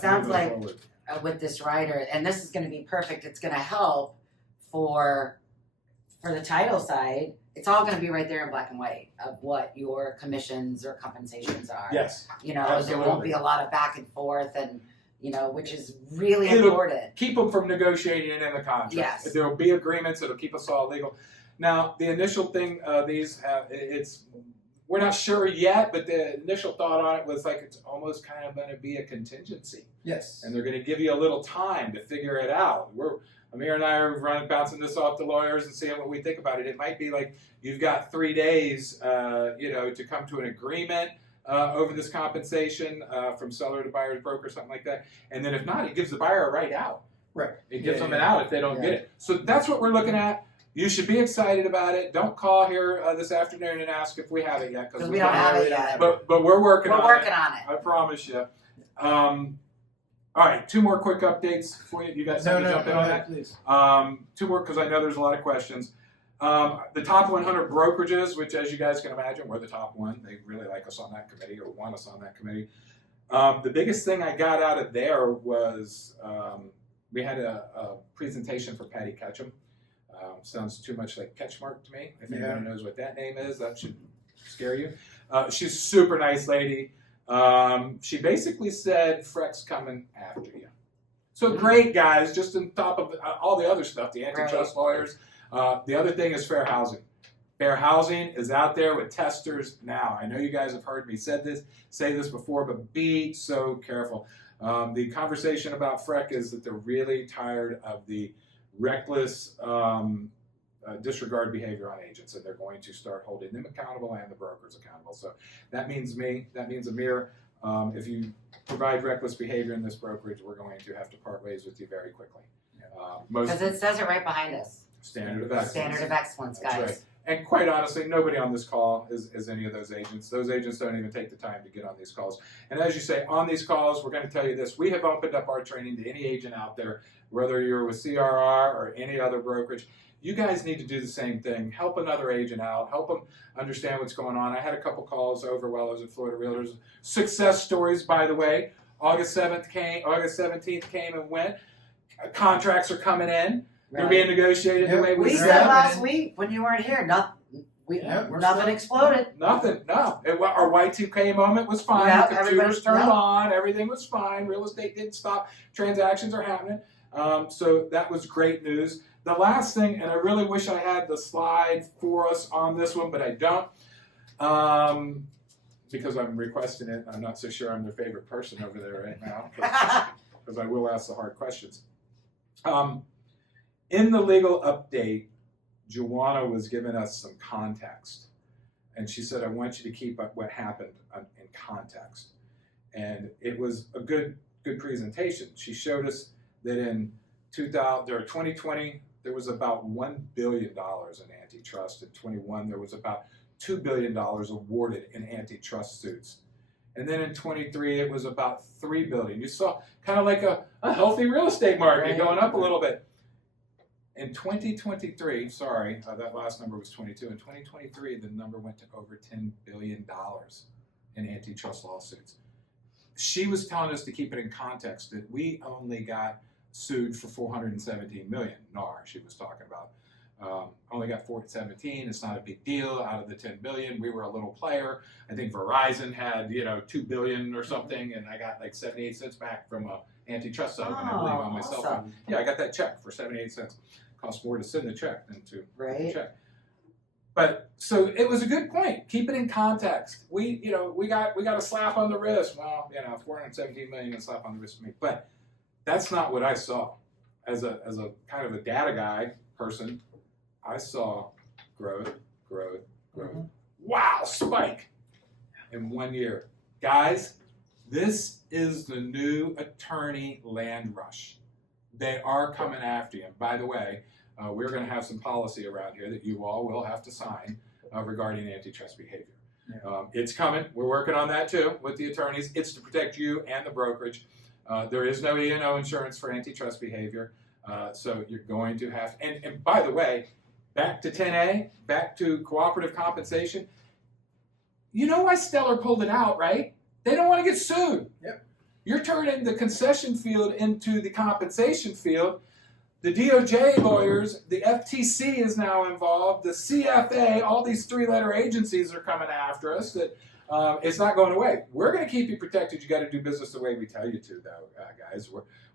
Sounds like forward. With this rider, and this is going to be perfect. It's going to help for the title side. It's all going to be right there in black and white of what your commissions or compensations are. Yes. There absolutely. won't be a lot of back and forth, and which is really important. Keep them from negotiating it in the contract. Yes. There will be agreements. It'll keep us all legal. Now, the initial thing, we're not sure yet, but the initial thought on it was it's almost kind of going to be a contingency. Yes. And they're going to give you a little time to figure it out. Amir and I are bouncing this off the lawyers and seeing what we think about it. It might be you've got 3 days, to come to an agreement over this compensation from seller to buyer's broker, something like that. And then if not, it gives the buyer a right out. Right. It gives them an out if they don't get it. So that's what we're looking at. You should be excited about it. Don't call here this afternoon and ask if we have it yet because we don't have it yet. But we're working on it. We're working on it. I promise you. All right, 2 more quick updates for you. You got something to jump in on that? Please. 2 more because I know there's a lot of questions. The top 100 brokerages, which as you guys can imagine, we're the top one. They really like us on that committee or want us on that committee. The biggest thing I got out of there was we had a presentation for Patty Ketchum. Sounds too much like Ketchmark to me. If anybody knows what that name is, that should scare you. She's a super nice lady. She basically said, Freck's coming after you. So great, guys, just on top of all the other stuff, the antitrust lawyers. The other thing is fair housing. Fair housing is out there with testers now. I know you guys have heard me say this before, but be so careful. The conversation about Freck is that they're really tired of the reckless disregard behavior on agents, and they're going to start holding them accountable and the brokers accountable. So that means me, that means Amir. If you provide reckless behavior in this brokerage, we're going to have to part ways with you very quickly. Because it says it right behind us. Standard of excellence. Standard of excellence, guys. That's right. And quite honestly, nobody on this call is any of those agents. Those agents don't even take the time to get on these calls. And as you say, on these calls, we're going to tell you this. We have opened up our training to any agent out there, whether you're with CRR or any other brokerage. You guys need to do the same thing. Help another agent out. Help them understand what's going on. I had a couple calls over while I was at Florida Realtors. Success stories, by the way. August 17th came and went. Contracts are coming in. They're being negotiated the way we said. said last week when you weren't here, nothing exploded. Nothing, no. Our Y2K moment was fine. Yeah, the computers turned on. Everything was fine. Real estate didn't stop. Transactions are happening. So that was great news. The last thing, and I really wish I had the slide for us on this one, but I don't. Because I'm requesting it. I'm not so sure I'm their favorite person over there right now. Because I will ask the hard questions. In the legal update, Joanna was giving us some context. And she said, I want you to keep up what happened in context. And it was a good presentation. She showed us that in 2020, there was about $1 billion in antitrust. In 21, there was about $2 billion awarded in antitrust suits. And then in 23, it was about $3 billion. You saw kind of like a healthy real estate market going up a little bit. In 2023, that last number was 22. In 2023, the number went to over $10 billion in antitrust lawsuits. She was telling us to keep it in context that we only got sued for $417 million. NAR, she was talking about. Only got 417. It's not a big deal. Out of the 10 billion, we were a little player. I think Verizon had 2 billion or something, and I got like 78 cents back from a antitrust settlement, I believe, on my cell phone. Yeah, I got that check for 78 cents. Costs more to send the check than to the check. But so it was a good point. Keep it in context. We got a slap on the wrist. Well, 417 million, a slap on the wrist for me. But that's not what I saw. As a kind of a data guy person, I saw growth. Mm-hmm. Wow, spike in 1 year. Guys, this is the new attorney land rush. They are coming after you. And by the way, we're going to have some policy around here that you all will have to sign regarding antitrust behavior. Yeah. It's coming. We're working on that too with the attorneys. It's to protect you and the brokerage. There is no E&O insurance for antitrust behavior. So you're going to have, and by the way, back to 10A, back to cooperative compensation. You know why Stellar pulled it out, right? They don't want to get sued. Yep. You're turning the concession field into the compensation field. The DOJ lawyers, the FTC is now involved, the CFA, all these three-letter agencies are coming after us. That it's not going away. We're going to keep you protected. You got to do business the way we tell you to, though, guys.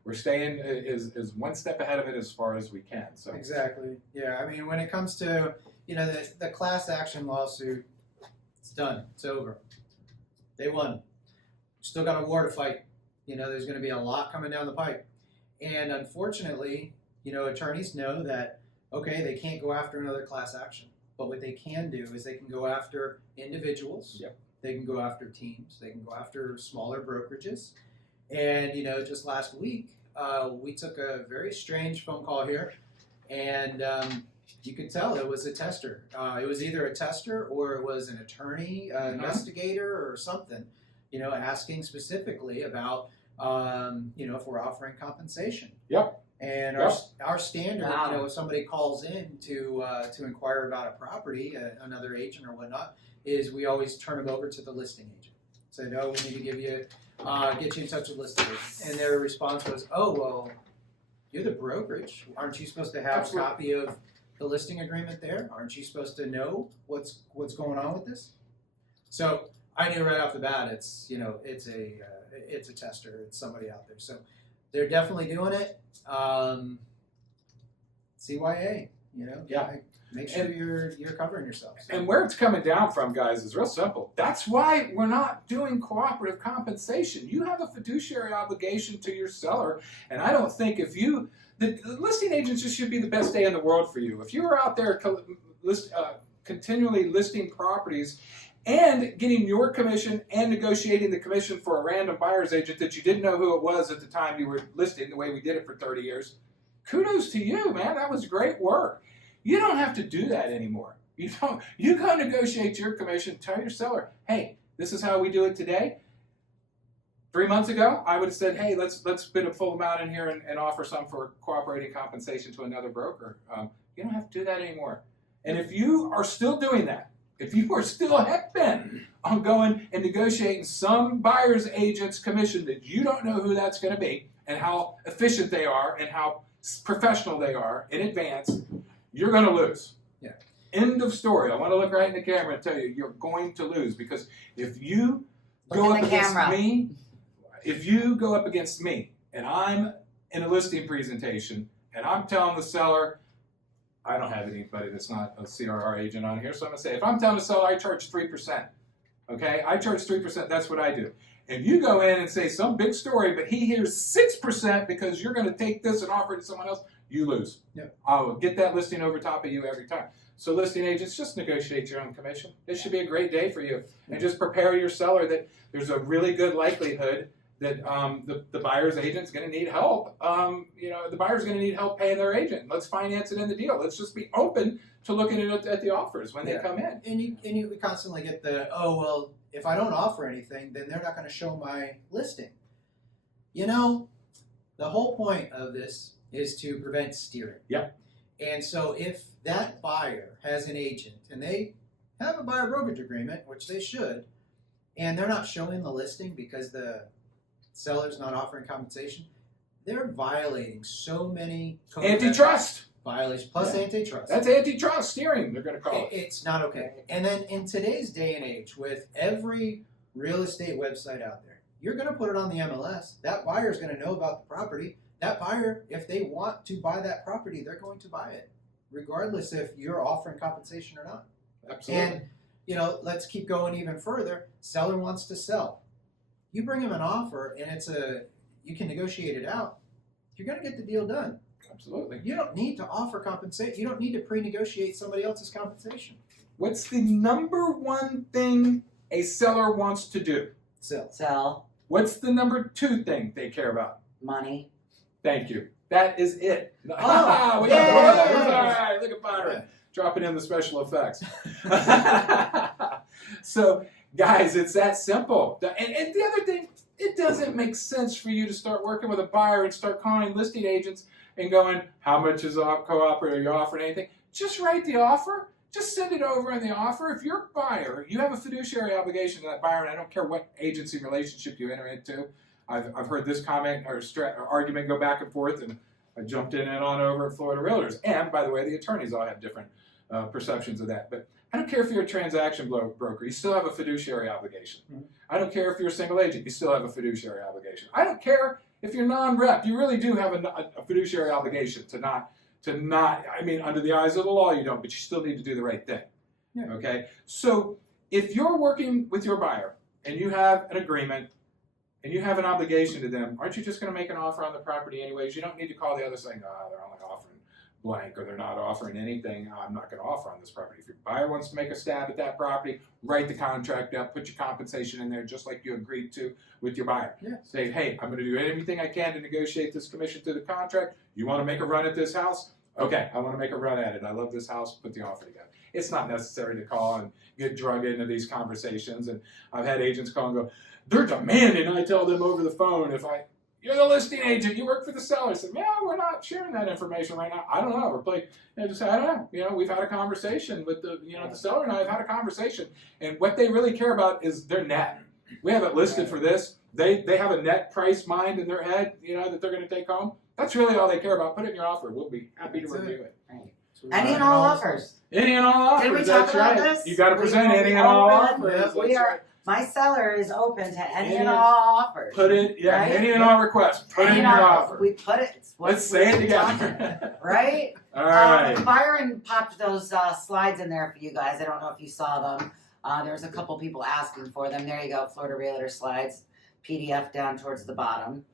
We're staying is one step ahead of it as far as we can. So exactly. Yeah. I mean, when it comes to the class action lawsuit, it's done. It's over. They won. Still got a war to fight. There's going to be a lot coming down the pipe, and unfortunately, attorneys know that they can't go after another class action, but what they can do is they can go after individuals. Yep. They can go after teams. They can go after smaller brokerages. And, just last week, we took a very strange phone call here, and you could tell it was a tester. It was either a tester or it was an attorney, investigator or something, asking specifically about, if we're offering compensation. Yep. And our standard, if somebody calls in to inquire about a property, another agent or whatnot, is we always turn them over to the listing agent. said, "Oh, we need to give you, get you in touch with listing agents." And their response was, "Oh, well, you're the brokerage. Aren't you supposed to have Absolutely. a copy of the listing agreement there? Aren't you supposed to know what's going on with this?" So I knew right off the bat, it's a tester. It's somebody out there. So they're definitely doing it. CYA, Yeah. make sure you're covering yourself. So. And where it's coming down from, guys, is real simple. That's why we're not doing cooperative compensation. You have a fiduciary obligation to your seller, and I don't think the listing agents just should be the best day in the world for you. If you were out there continually listing properties and getting your commission and negotiating the commission for a random buyer's agent that you didn't know who it was at the time you were listing, the way we did it for 30 years, kudos to you, man. That was great work. You don't have to do that anymore. You go negotiate your commission, tell your seller, hey, this is how we do it today. 3 months ago, I would have said, hey, let's bid a full amount in here and offer some for cooperating compensation to another broker. You don't have to do that anymore. And if you are still doing that, if you are still heck bent on going and negotiating some buyer's agent's commission that you don't know who that's going to be and how efficient they are and how professional they are in advance, you're going to lose. Yeah. End of story. I want to look right in the camera and tell you, you're going to lose, because if you go up against me, and I'm in a listing presentation and I'm telling the seller, I don't have anybody that's not a CRR agent on here, so I'm going to say, if I'm telling the seller I charge 3%, okay, I charge 3%, that's what I do. And you go in and say some big story, but he hears 6% because you're going to take this and offer it to someone else, you lose. Yep. I will get that listing over top of you every time. So listing agents, just negotiate your own commission. This should be a great day for you. And just prepare your seller that there's a really good likelihood that the buyer's agent's going to need help. The buyer's going to need help paying their agent. Let's finance it in the deal. Let's just be open to looking at the offers when they come in. And you constantly get the, oh, well, if I don't offer anything, then they're not going to show my listing. The whole point of this is to prevent steering. Yep. And so if that buyer has an agent and they have a buyer brokerage agreement, which they should, and they're not showing the listing because the seller's not offering compensation, they're violating so many antitrust violations plus antitrust. That's antitrust steering, they're going to call it. It's not okay. And then in today's day and age, with every real estate website out there, you're going to put it on the MLS. That buyer is going to know about the property. That buyer, if they want to buy that property, they're going to buy it, regardless if you're offering compensation or not. Absolutely. And, let's keep going even further. Seller wants to sell. You bring him an offer, and you can negotiate it out. You're going to get the deal done. Absolutely. You don't need to offer compensation. You don't need to pre-negotiate somebody else's compensation. What's the number one thing a seller wants to do? Sell. What's the number two thing they care about? Money. Thank you. That is it. Oh, We got yay! one of those. All right, look at Byron dropping in the special effects. So, guys, it's that simple. And the other thing, it doesn't make sense for you to start working with a buyer and start calling listing agents and going, how much is co-op, or are you offering anything? Just write the offer. Just send it over in the offer. If you're a buyer, you have a fiduciary obligation to that buyer, and I don't care what agency relationship you enter into. I've heard this comment or argument go back and forth, and I jumped in and on over at Florida Realtors. And, by the way, the attorneys all have different perceptions of that. But I don't care if you're a transaction broker. You still have a fiduciary obligation. Mm-hmm. I don't care if you're a single agent. You still have a fiduciary obligation. I don't care if you're non-rep. You really do have a fiduciary obligation to not, under the eyes of the law, you don't, but you still need to do the right thing. Yeah. Okay? So if you're working with your buyer and you have an agreement and you have an obligation to them, aren't you just going to make an offer on the property anyways? You don't need to call the other saying, they're only offering blank, or they're not offering anything. I'm not going to offer on this property. If your buyer wants to make a stab at that property, write the contract up, put your compensation in there just like you agreed to with your buyer. Yeah. Say, hey, I'm going to do everything I can to negotiate this commission through the contract. You want to make a run at this house? Okay, I want to make a run at it. I love this house. Put the offer together. It's not necessary to call and get drug into these conversations. And I've had agents call and go, they're demanding I tell them over the phone you're the listing agent, you work for the seller. I said, we're not sharing that information right now. I don't know. Just say, I don't know. We've had a conversation with the seller and I have had a conversation. And what they really care about is their net. We have it listed for this. They have a net price mind in their head, that they're going to take home. That's really all they care about. Put it in your offer. We'll be happy to That's it. review it. Right. So Any and all offers. Any and all offers. Did we talk That's about right. this? You got to We present will any be and all open. offers. We That's are. right. My seller is open to any Any and and- all offers. Put it, Right? any and all requests. Put it Any in and your all- offer. We put it. Let's say it talking, together. right? All right. Byron popped those slides in there for you guys. I don't know if you saw them. There was a couple people asking for them. There you go, Florida Realtor slides, PDF down towards the bottom.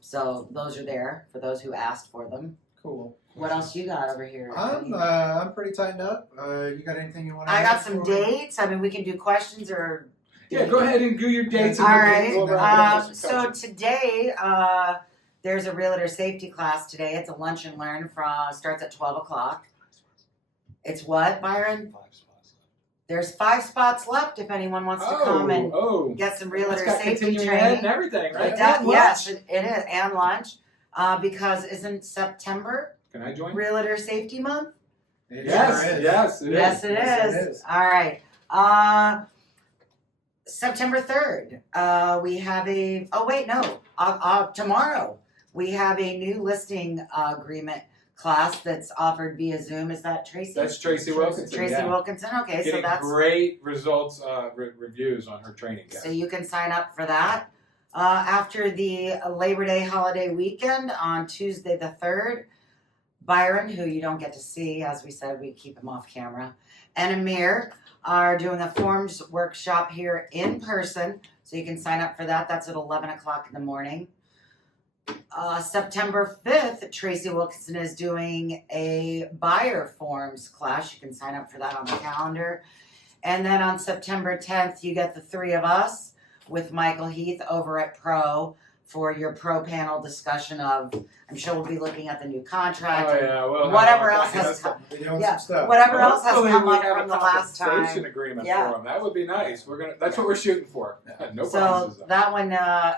So those are there for those who asked for them. Cool. What else you got over here? I'm pretty tightened up. You got anything you want to I add got some for- dates. I mean, we can do questions or. Yeah, go ahead and do your dates. All and then we'll right. wrap it up. So today, there's a realtor safety class today. It's a lunch and learn starts at 12 o'clock. It's what, Byron? There's 5 spots left if anyone wants to come and get some realtor It's got safety continuing ed training. and everything, right? It does, And yes, lunch. it is, and lunch. Because isn't September Can I join? Realtor Safety Month? It Yes, sure is. yes, it is. Yes, it Yes, it is. is. All right. September 3rd, we have tomorrow we have a new listing agreement class that's offered via Zoom. Is that Tracy? That's Tracy Wilkinson. Tracy yeah. Wilkinson. Okay, so Getting that's great results, reviews on her training. so you can sign up for that. After the Labor Day holiday weekend on Tuesday the 3rd, Byron, who you don't get to see, as we said, we keep him off camera, and Amir are doing a forms workshop here in person. So you can sign up for that. That's at 11 o'clock in the morning. September 5th, Tracy Wilkinson is doing a buyer forms class. You can sign up for that on the calendar. And then on September 10th, you get the 3 of us with Michael Heath over at Pro for your Pro panel discussion of, I'm sure we'll be looking at the new contract. Oh and yeah, well, whatever else has come. We're doing Yeah, some stuff. whatever else has Hopefully come we up have from a the last compensation time. agreement Yeah. for them. That would be nice. That's what we're shooting for. No So promises. though. that one,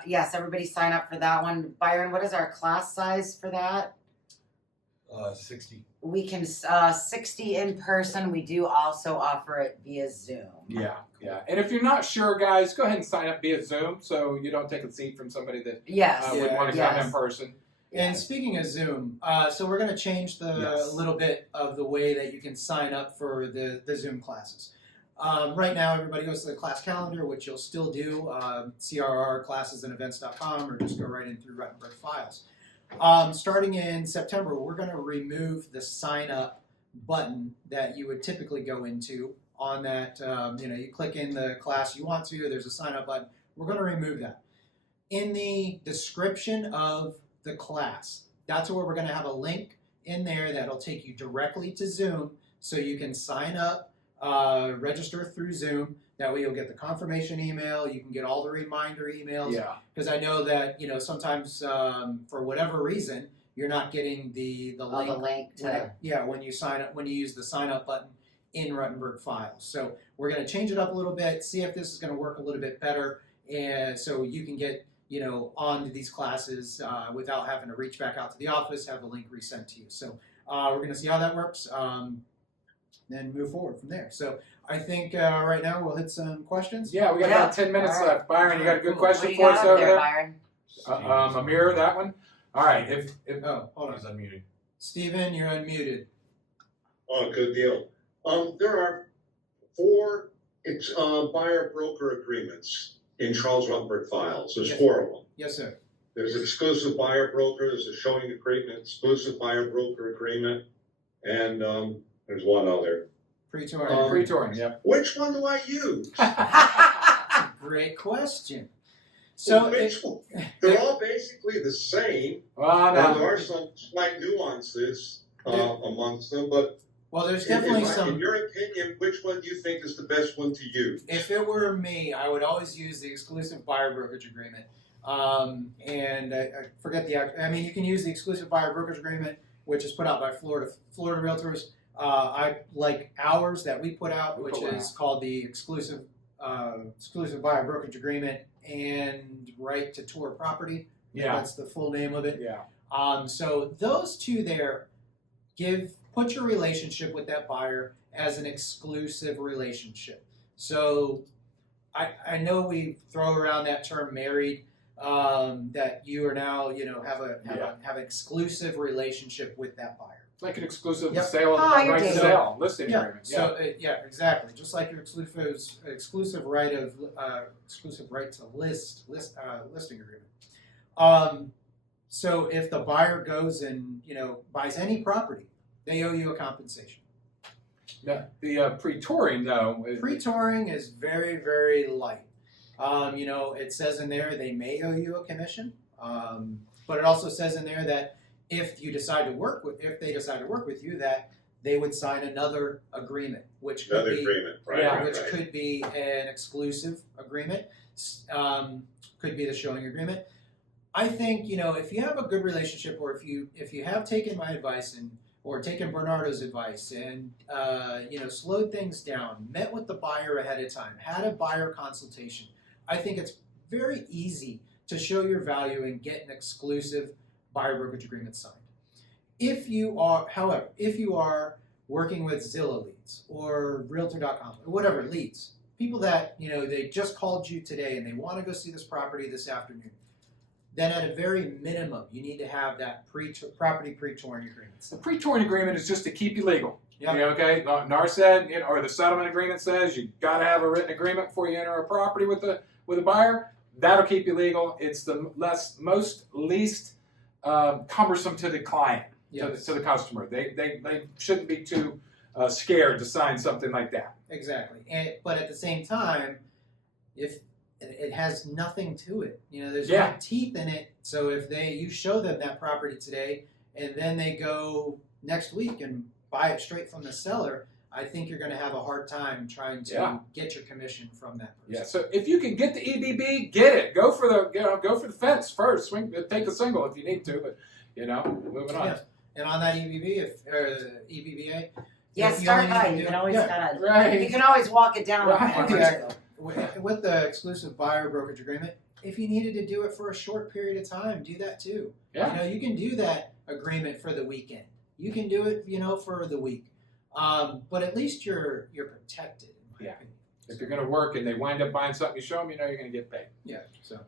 yes, everybody sign up for that one. Byron, what is our class size for that? 60. We can 60 in person. We do also offer it via Zoom. Yeah. And if you're not sure, guys, go ahead and sign up via Zoom so you don't take a seat from somebody that Yes. would want to yes. come in person. And speaking of Zoom, so we're going to change Yes. a little bit of the way that you can sign up for the Zoom classes. Right now, everybody goes to the class calendar, which you'll still do, crrclassesandevents.com, or just go right in through Rutenberg Files. Starting in September, we're going to remove the sign up button that you would typically go into on that. You click in the class you want to, there's a sign up button. We're going to remove that. In the description of the class, that's where we're going to have a link in there that'll take you directly to Zoom so you can sign up, register through Zoom. That way you'll get the confirmation email, you can get all the reminder emails. Yeah. Because I know that, sometimes for whatever reason, you're not getting the link. The link to. When you sign up, when you use the sign up button in Rutenberg Files. So we're going to change it up a little bit, see if this is going to work a little bit better, and so you can get onto these classes without having to reach back out to the office, have the link resent to you. So we're going to see how that works, then move forward from there. So I think right now we'll hit some questions. Yeah, we got about 10 minutes All right. left. Byron, you got a good Cool. What question do you for us got over up there, there? Byron? Amir, that one? All right. If Oh, hold on. He's unmuted. Steven, you're unmuted. Oh, good deal. There are 4 buyer broker agreements in Charles Rutenberg Files. There's Yes. 4 of them. Yes, sir. There's exclusive buyer broker, there's a showing agreement, exclusive buyer broker agreement, and there's one other. Pre-touring. free touring, yep. Which one do I use? Great question. So Which one? They're all basically the same, Well, and no. there are some slight nuances amongst them, but well, there's definitely in some. your opinion, which one do you think is the best one to use? If it were me, I would always use the exclusive buyer brokerage agreement. And I forget the. I mean, you can use the exclusive buyer brokerage agreement, which is put out by Florida Realtors. I like ours that we put out, which is called the exclusive buyer brokerage agreement and right to tour property. Yeah. That's the full name of it. Yeah. So those two there put your relationship with that buyer as an exclusive relationship. So I know we throw around that term married, that you are now, have an exclusive relationship with that buyer. Like an exclusive Yep. sale, Oh, you're right to dating. sell, listing Yeah. agreement. Yeah. So exactly. Just like your exclusive right to listing agreement. So if the buyer goes and buys any property, they owe you a compensation. The pre-touring though. Pre-touring is very, very light. It says in there they may owe you a commission, but it also says in there that if they decide to work with you, that they would sign another agreement, which could be could be an exclusive agreement, could be the showing agreement. I think if you have a good relationship, or if you have taken my advice or taken Bernardo's advice and slowed things down, met with the buyer ahead of time, had a buyer consultation, I think it's very easy to show your value and get an exclusive buyer brokerage agreement signed. If you are working with Zillow leads or Realtor.com or whatever leads, people that they just called you today and they want to go see this property this afternoon, then at a very minimum you need to have that property pre-touring agreements. The pre-touring agreement is just to keep you legal. Yep. Okay. NAR said, or the settlement agreement says, you got to have a written agreement before you enter a property with a buyer. That'll keep you legal. It's the least cumbersome to the client, to the customer. They shouldn't be too scared to sign something like that. Exactly. But at the same time, if it has nothing to it, there's no teeth in it. So if you show them that property today and then they go next week and buy it straight from the seller, I think you're going to have a hard time trying to get your commission from that person. Yeah. So if you can get the EBB, get it. Go for the fence first. Take the single if you need to, but moving on. Yeah. And on that EBBA. Start high. You can always Right. You can always walk it down. Right. Exactly. With the exclusive buyer brokerage agreement, if you needed to do it for a short period of time, do that too. Yeah. You can do that agreement for the weekend. You can do it, for the week. But at least you're protected. In my opinion. If you're going to work and they wind up buying something you show them, you're going to get paid. Yeah. So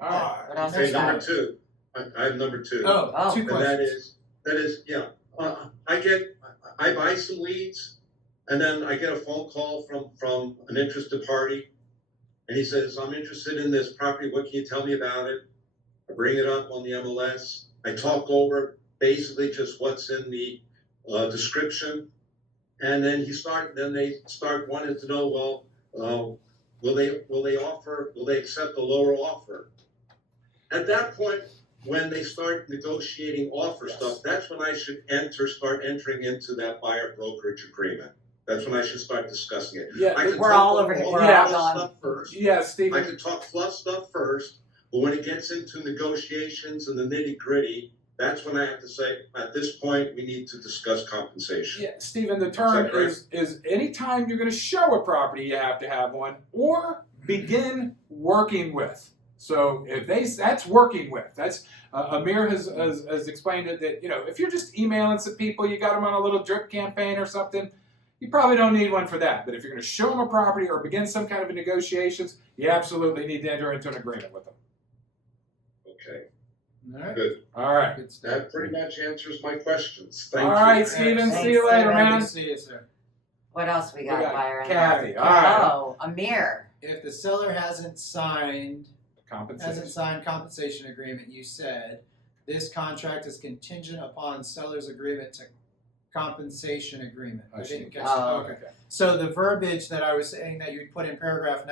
all right. What else Hey, you got? number two. I have number two. Oh, two And questions. that is, I buy some leads, and then I get a phone call from an interested party, and he says, I'm interested in this property, what can you tell me about it? I bring it up on the MLS, I talk over basically just what's in the description, and then they start wanting to know, will they accept a lower offer? At that point, when they start negotiating offer stuff, that's when I should start entering into that buyer brokerage agreement. That's when I should start discussing it. Yeah, I could we're talk all over here. all We're the all fluff gone. stuff first. Yeah, I Stephen. could talk fluff stuff first, but when it gets into negotiations and the nitty gritty, that's when I have to say, at this point, we need to discuss compensation. Yeah, Stephen, the term is anytime you're going to show a property, you have to have one, or begin working with. So that's working with. That's Amir has explained it that if you're just emailing some people, you got them on a little drip campaign or something, you probably don't need one for that. But if you're going to show them a property or begin some kind of negotiations, you absolutely need to enter into an agreement with them. Okay, All right. good. All right. Good stuff. That pretty much answers my questions. Thank All you. right, Stephen. Thanks, See you later, Stephen. man. Good to see you, sir. What else we got, Byron? Kathy. All right. Oh, Amir. If the seller hasn't signed Compensation. compensation agreement, you said this contract is contingent upon seller's agreement to compensation agreement. I didn't catch Oh. that. Okay. So the verbiage that I was saying that you'd put in paragraph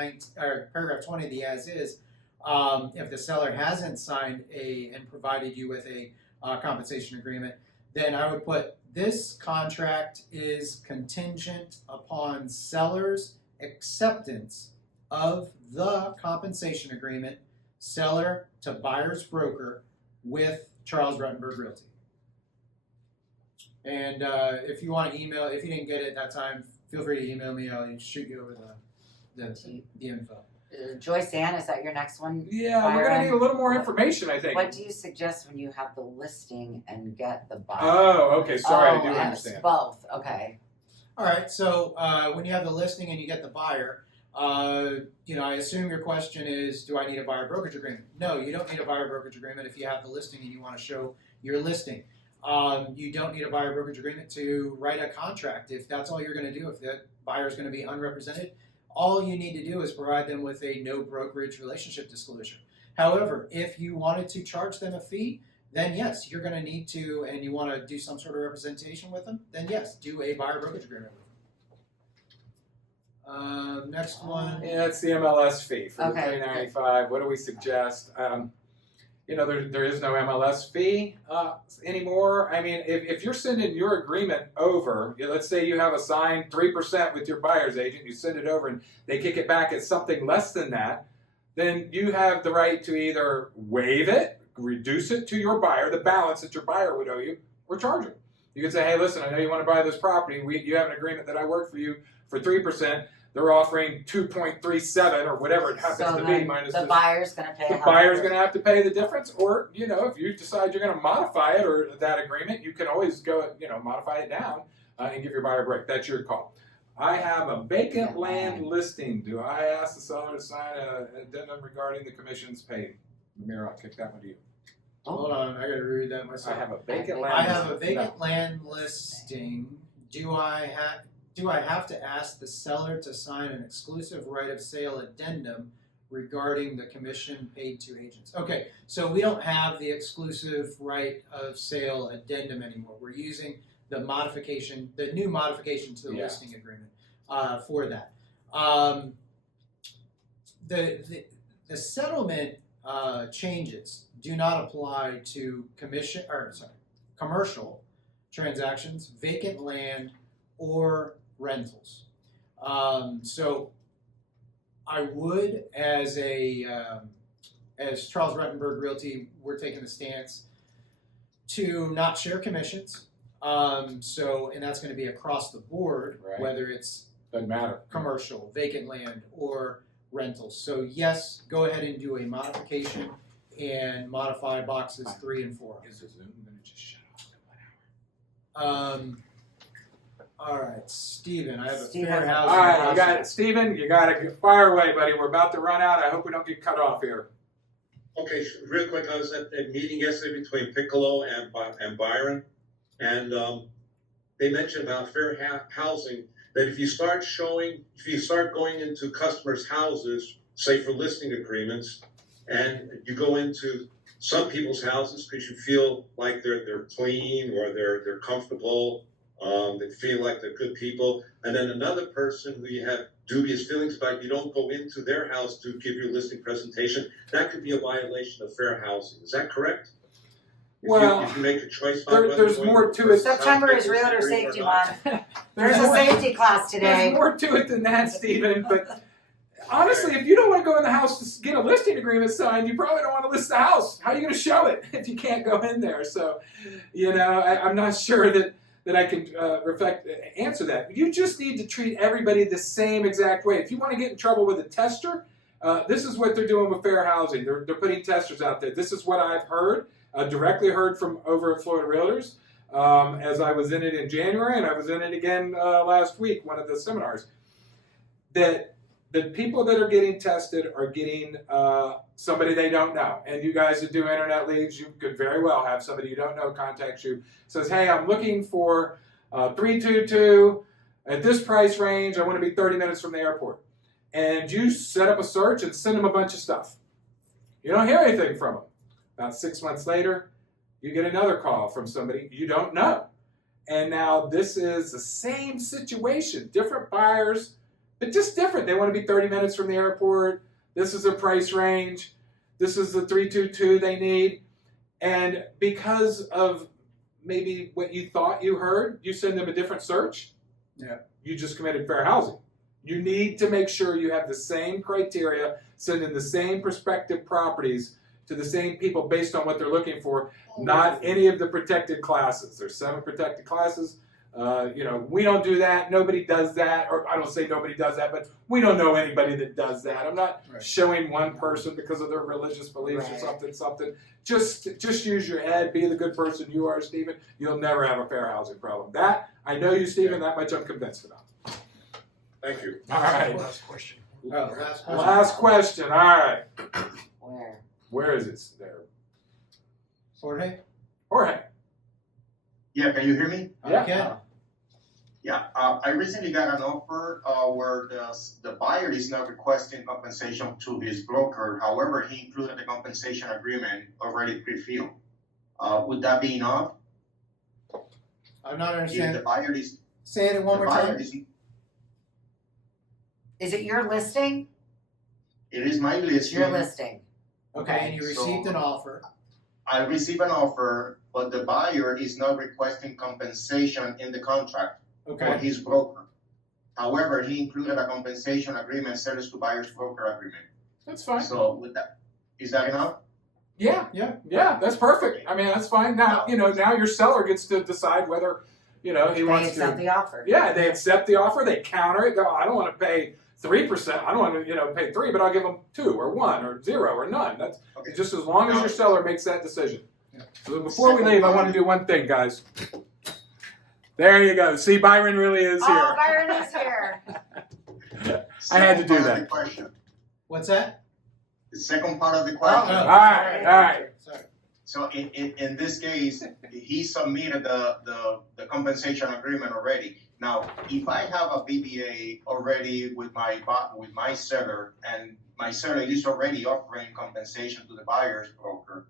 20, the as is, if the seller hasn't signed and provided you with a compensation agreement, then I would put this contract is contingent upon seller's acceptance of the compensation agreement, seller to buyer's broker with Charles Rutenberg Realty. And if you want to email, if you didn't get it that time, feel free to email me. I'll shoot you over the info. Joyce Ann, is that your next one? Yeah, we're going to Byron? need a little more information, I think. What do you suggest when you have the listing and get the buyer? Oh, okay. Sorry, I do yes, understand. Both. Okay. All right. So when you have the listing and you get the buyer, I assume your question is, do I need a buyer brokerage agreement? No, you don't need a buyer brokerage agreement if you have the listing and you want to show your listing. You don't need a buyer brokerage agreement to write a contract if that's all you're going to do. If the buyer is going to be unrepresented, all you need to do is provide them with a no brokerage relationship disclosure. However, if you wanted to charge them a fee, then yes, you're going to need to, and you want to do some sort of representation with them, then yes, do a buyer brokerage agreement with them. Next one. Yeah, it's the MLS fee for Okay. the $395. What do we suggest? There is no MLS fee anymore. I mean, if you're sending your agreement over, let's say you have a signed 3% with your buyer's agent, you send it over and they kick it back at something less than that, then you have the right to either waive it, reduce it to your buyer, the balance that your buyer would owe you, or charge it. You can say, hey, listen, I know you want to buy this property. You have an agreement that I work for you for 3%. They're offering 2.37 or whatever it happens So to be then minus the this. buyer's going to pay. The buyer's going to have to pay the difference, or if you decide you're going to modify it or that agreement, you can always go modify it down and give your buyer a break. That's your call. I have a vacant land listing. Do I ask the seller to sign an addendum regarding the commissions paid? Amir, I'll kick that one to you. Hold on, I got to read that myself. I have a vacant land. I have a listing. vacant land listing. Do I have to ask the seller to sign an exclusive right of sale addendum regarding the commission paid to agents? Okay, so we don't have the exclusive right of sale addendum anymore. We're using the new modification to the listing agreement for that. The settlement changes do not apply to commercial transactions, vacant land, or rentals. So I would, as Charles Rutenberg Realty, we're taking the stance to not share commissions. And that's going to be across the board, Right. whether it's Doesn't matter. commercial, vacant land, or rentals. So yes, go ahead and do a modification and modify boxes 3 and 4. Is the Zoom going to just shut off? All right, Steven, I have a Steve fair has a- housing. All right, you got project. it, Steven. You got to fire away, buddy. We're about to run out. I hope we don't get cut off here. Okay, real quick, I was at a meeting yesterday between Piccolo and Byron, and they mentioned about fair housing, that if you start going into customers' houses, say for listing agreements, and you go into some people's houses because you feel like they're clean or they're comfortable, they feel like they're good people, and then another person who you have dubious feelings about, you don't go into their house to give your listing presentation, that could be a violation of fair housing. Is that correct? Well, if you make a choice about whether there's going more to to it. September is house Realtor agreement or Safety not. Month. There's a safety class There's today. more to it than that, Stephen. But honestly, if you don't want to go in the house to get a listing agreement signed, you probably don't want to list the house. How are you going to show it if you can't go in there? So, I'm not sure that I can answer that. You just need to treat everybody the same exact way. If you want to get in trouble with a tester, this is what they're doing with fair housing. They're putting testers out there. This is what I've heard, directly heard from over at Florida Realtors, as I was in it in January, and I was in it again last week, one of the seminars, that the people that are getting tested are getting somebody they don't know. And you guys that do internet leads, you could very well have somebody you don't know contact you, says, hey, I'm looking for 322 at this price range. I want to be 30 minutes from the airport. And you set up a search and send them a bunch of stuff. You don't hear anything from them. About 6 months later, you get another call from somebody you don't know. And now this is the same situation, different buyers, but just different. They want to be 30 minutes from the airport. This is their price range. This is the 322 they need. And because of maybe what you thought you heard, you send them a different search. Yeah. You just committed fair housing. You need to make sure you have the same criteria, sending the same prospective properties to the same people based on what they're looking for, not any of the protected classes. There's 7 protected classes. We don't do that. Nobody does that. Or I don't say nobody does that, but we don't know anybody that does that. I'm not showing one person because of their religious beliefs or something. Just use your head. Be the good person you are, Stephen. You'll never have a fair housing problem. That, I know you, Stephen, that much I'm convinced about. Thank you. All right. Last question. Oh, last question. Last question. All right. Where? Where is it? There. Jorge? Jorge. Yeah, can you hear me? Yeah. Okay. Yeah, I recently got an offer where the buyer is not requesting compensation to his broker. However, he included the compensation agreement already pre-filled. Would that be enough? I'm not If the understanding. buyer is Say it one the more buyer time. Is it your listing? it is my It's your listing. listing. Okay, and you received an offer. I receive an offer, but the buyer is not requesting compensation in the contract for Okay. his broker. However, he included a compensation agreement, sellers to buyers broker agreement. That's fine. So is that enough? Yeah. Yeah. Yeah, that's perfect. I mean, that's fine. Now, now your seller gets to decide whether, he They wants accept to. the offer. Yeah, they accept the offer. They counter it. Go, I don't want to pay 3%. I don't want to, pay 3, but I'll give them 2 or 1 or 0 or none. That's Okay. just as long as your seller makes that decision. So before we leave, I want to do one thing, guys. There you go. See, Byron really is Oh, here. Byron is here. I had to do Second part of that. the question. What's that? The second part of the Oh, question. All right. Sorry. So in this case, he submitted the compensation agreement already. Now, if I have a BBA already with my seller, and my seller is already offering compensation to the buyer's broker,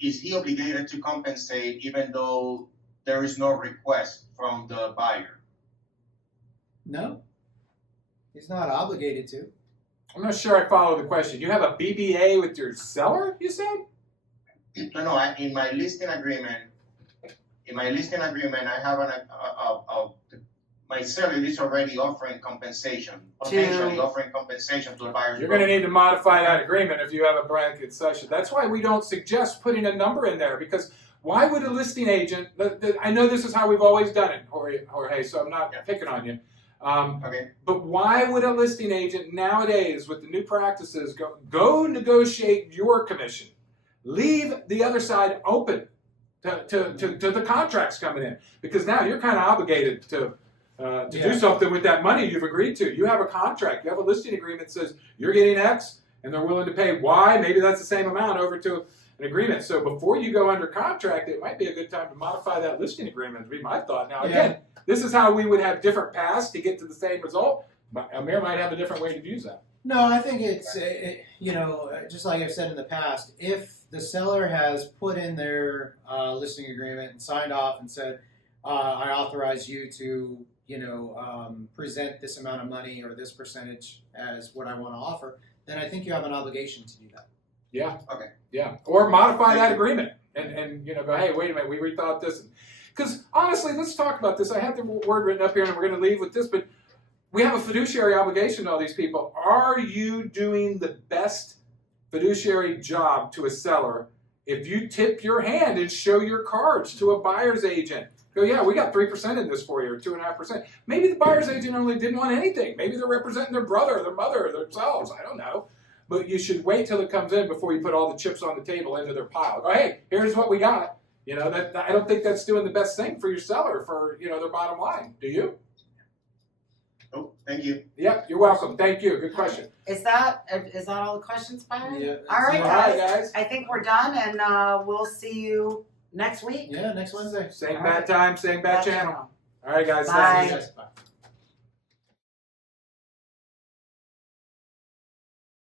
is he obligated to compensate even though there is no request from the buyer? No. He's not obligated to. I'm not sure I follow the question. You have a BBA with your seller, you said? No, in my listing agreement, I have my seller is already offering compensation, potentially offering compensation to the buyer's You're going to broker. need to modify that agreement if you have a blanket session. That's why we don't suggest putting a number in there, because why would a listing agent, I know this is how we've always done it, Jorge, so I'm not picking on you. Okay. But why would a listing agent nowadays, with the new practices, go negotiate your commission? Leave the other side open to the contracts coming in, because now you're kind of obligated to do something with that money you've agreed to. You have a contract. You have a listing agreement that says you're getting X, and they're willing to pay Y. Maybe that's the same amount over to an agreement. So before you go under contract, it might be a good time to modify that listing agreement, would be my thought. Now, again, this is how we would have different paths to get to the same result. But Amir might have a different way to use that. No, I think it's, just like I've said in the past, if the seller has put in their listing agreement and signed off and said, I authorize you to, present this amount of money or this percentage as what I want to offer, then I think you have an obligation to do that. Yeah. Okay. Yeah. Or modify that agreement and go, hey, wait a minute, we rethought this. Because honestly, let's talk about this. I have the word written up here, and we're going to leave with this, but we have a fiduciary obligation to all these people. Are you doing the best fiduciary job to a seller if you tip your hand and show your cards to a buyer's agent? Go, yeah, we got 3% in this for you, or 2.5%. Maybe the buyer's agent only didn't want anything. Maybe they're representing their brother, their mother, themselves. I don't know. But you should wait till it comes in before you put all the chips on the table into their pile. Go, hey, here's what we got. I don't think that's doing the best thing for your seller, for their bottom line. Do you? Oh, thank you. Yep, you're welcome. Thank you. Good question. Is that all the questions, Byron? Yeah. All right, All right, guys. guys. I think we're done, and we'll see you next week. Yeah, next Wednesday. Same All bad right. time, same bad channel. All right, guys. Bye. Thank you. Yes, bye.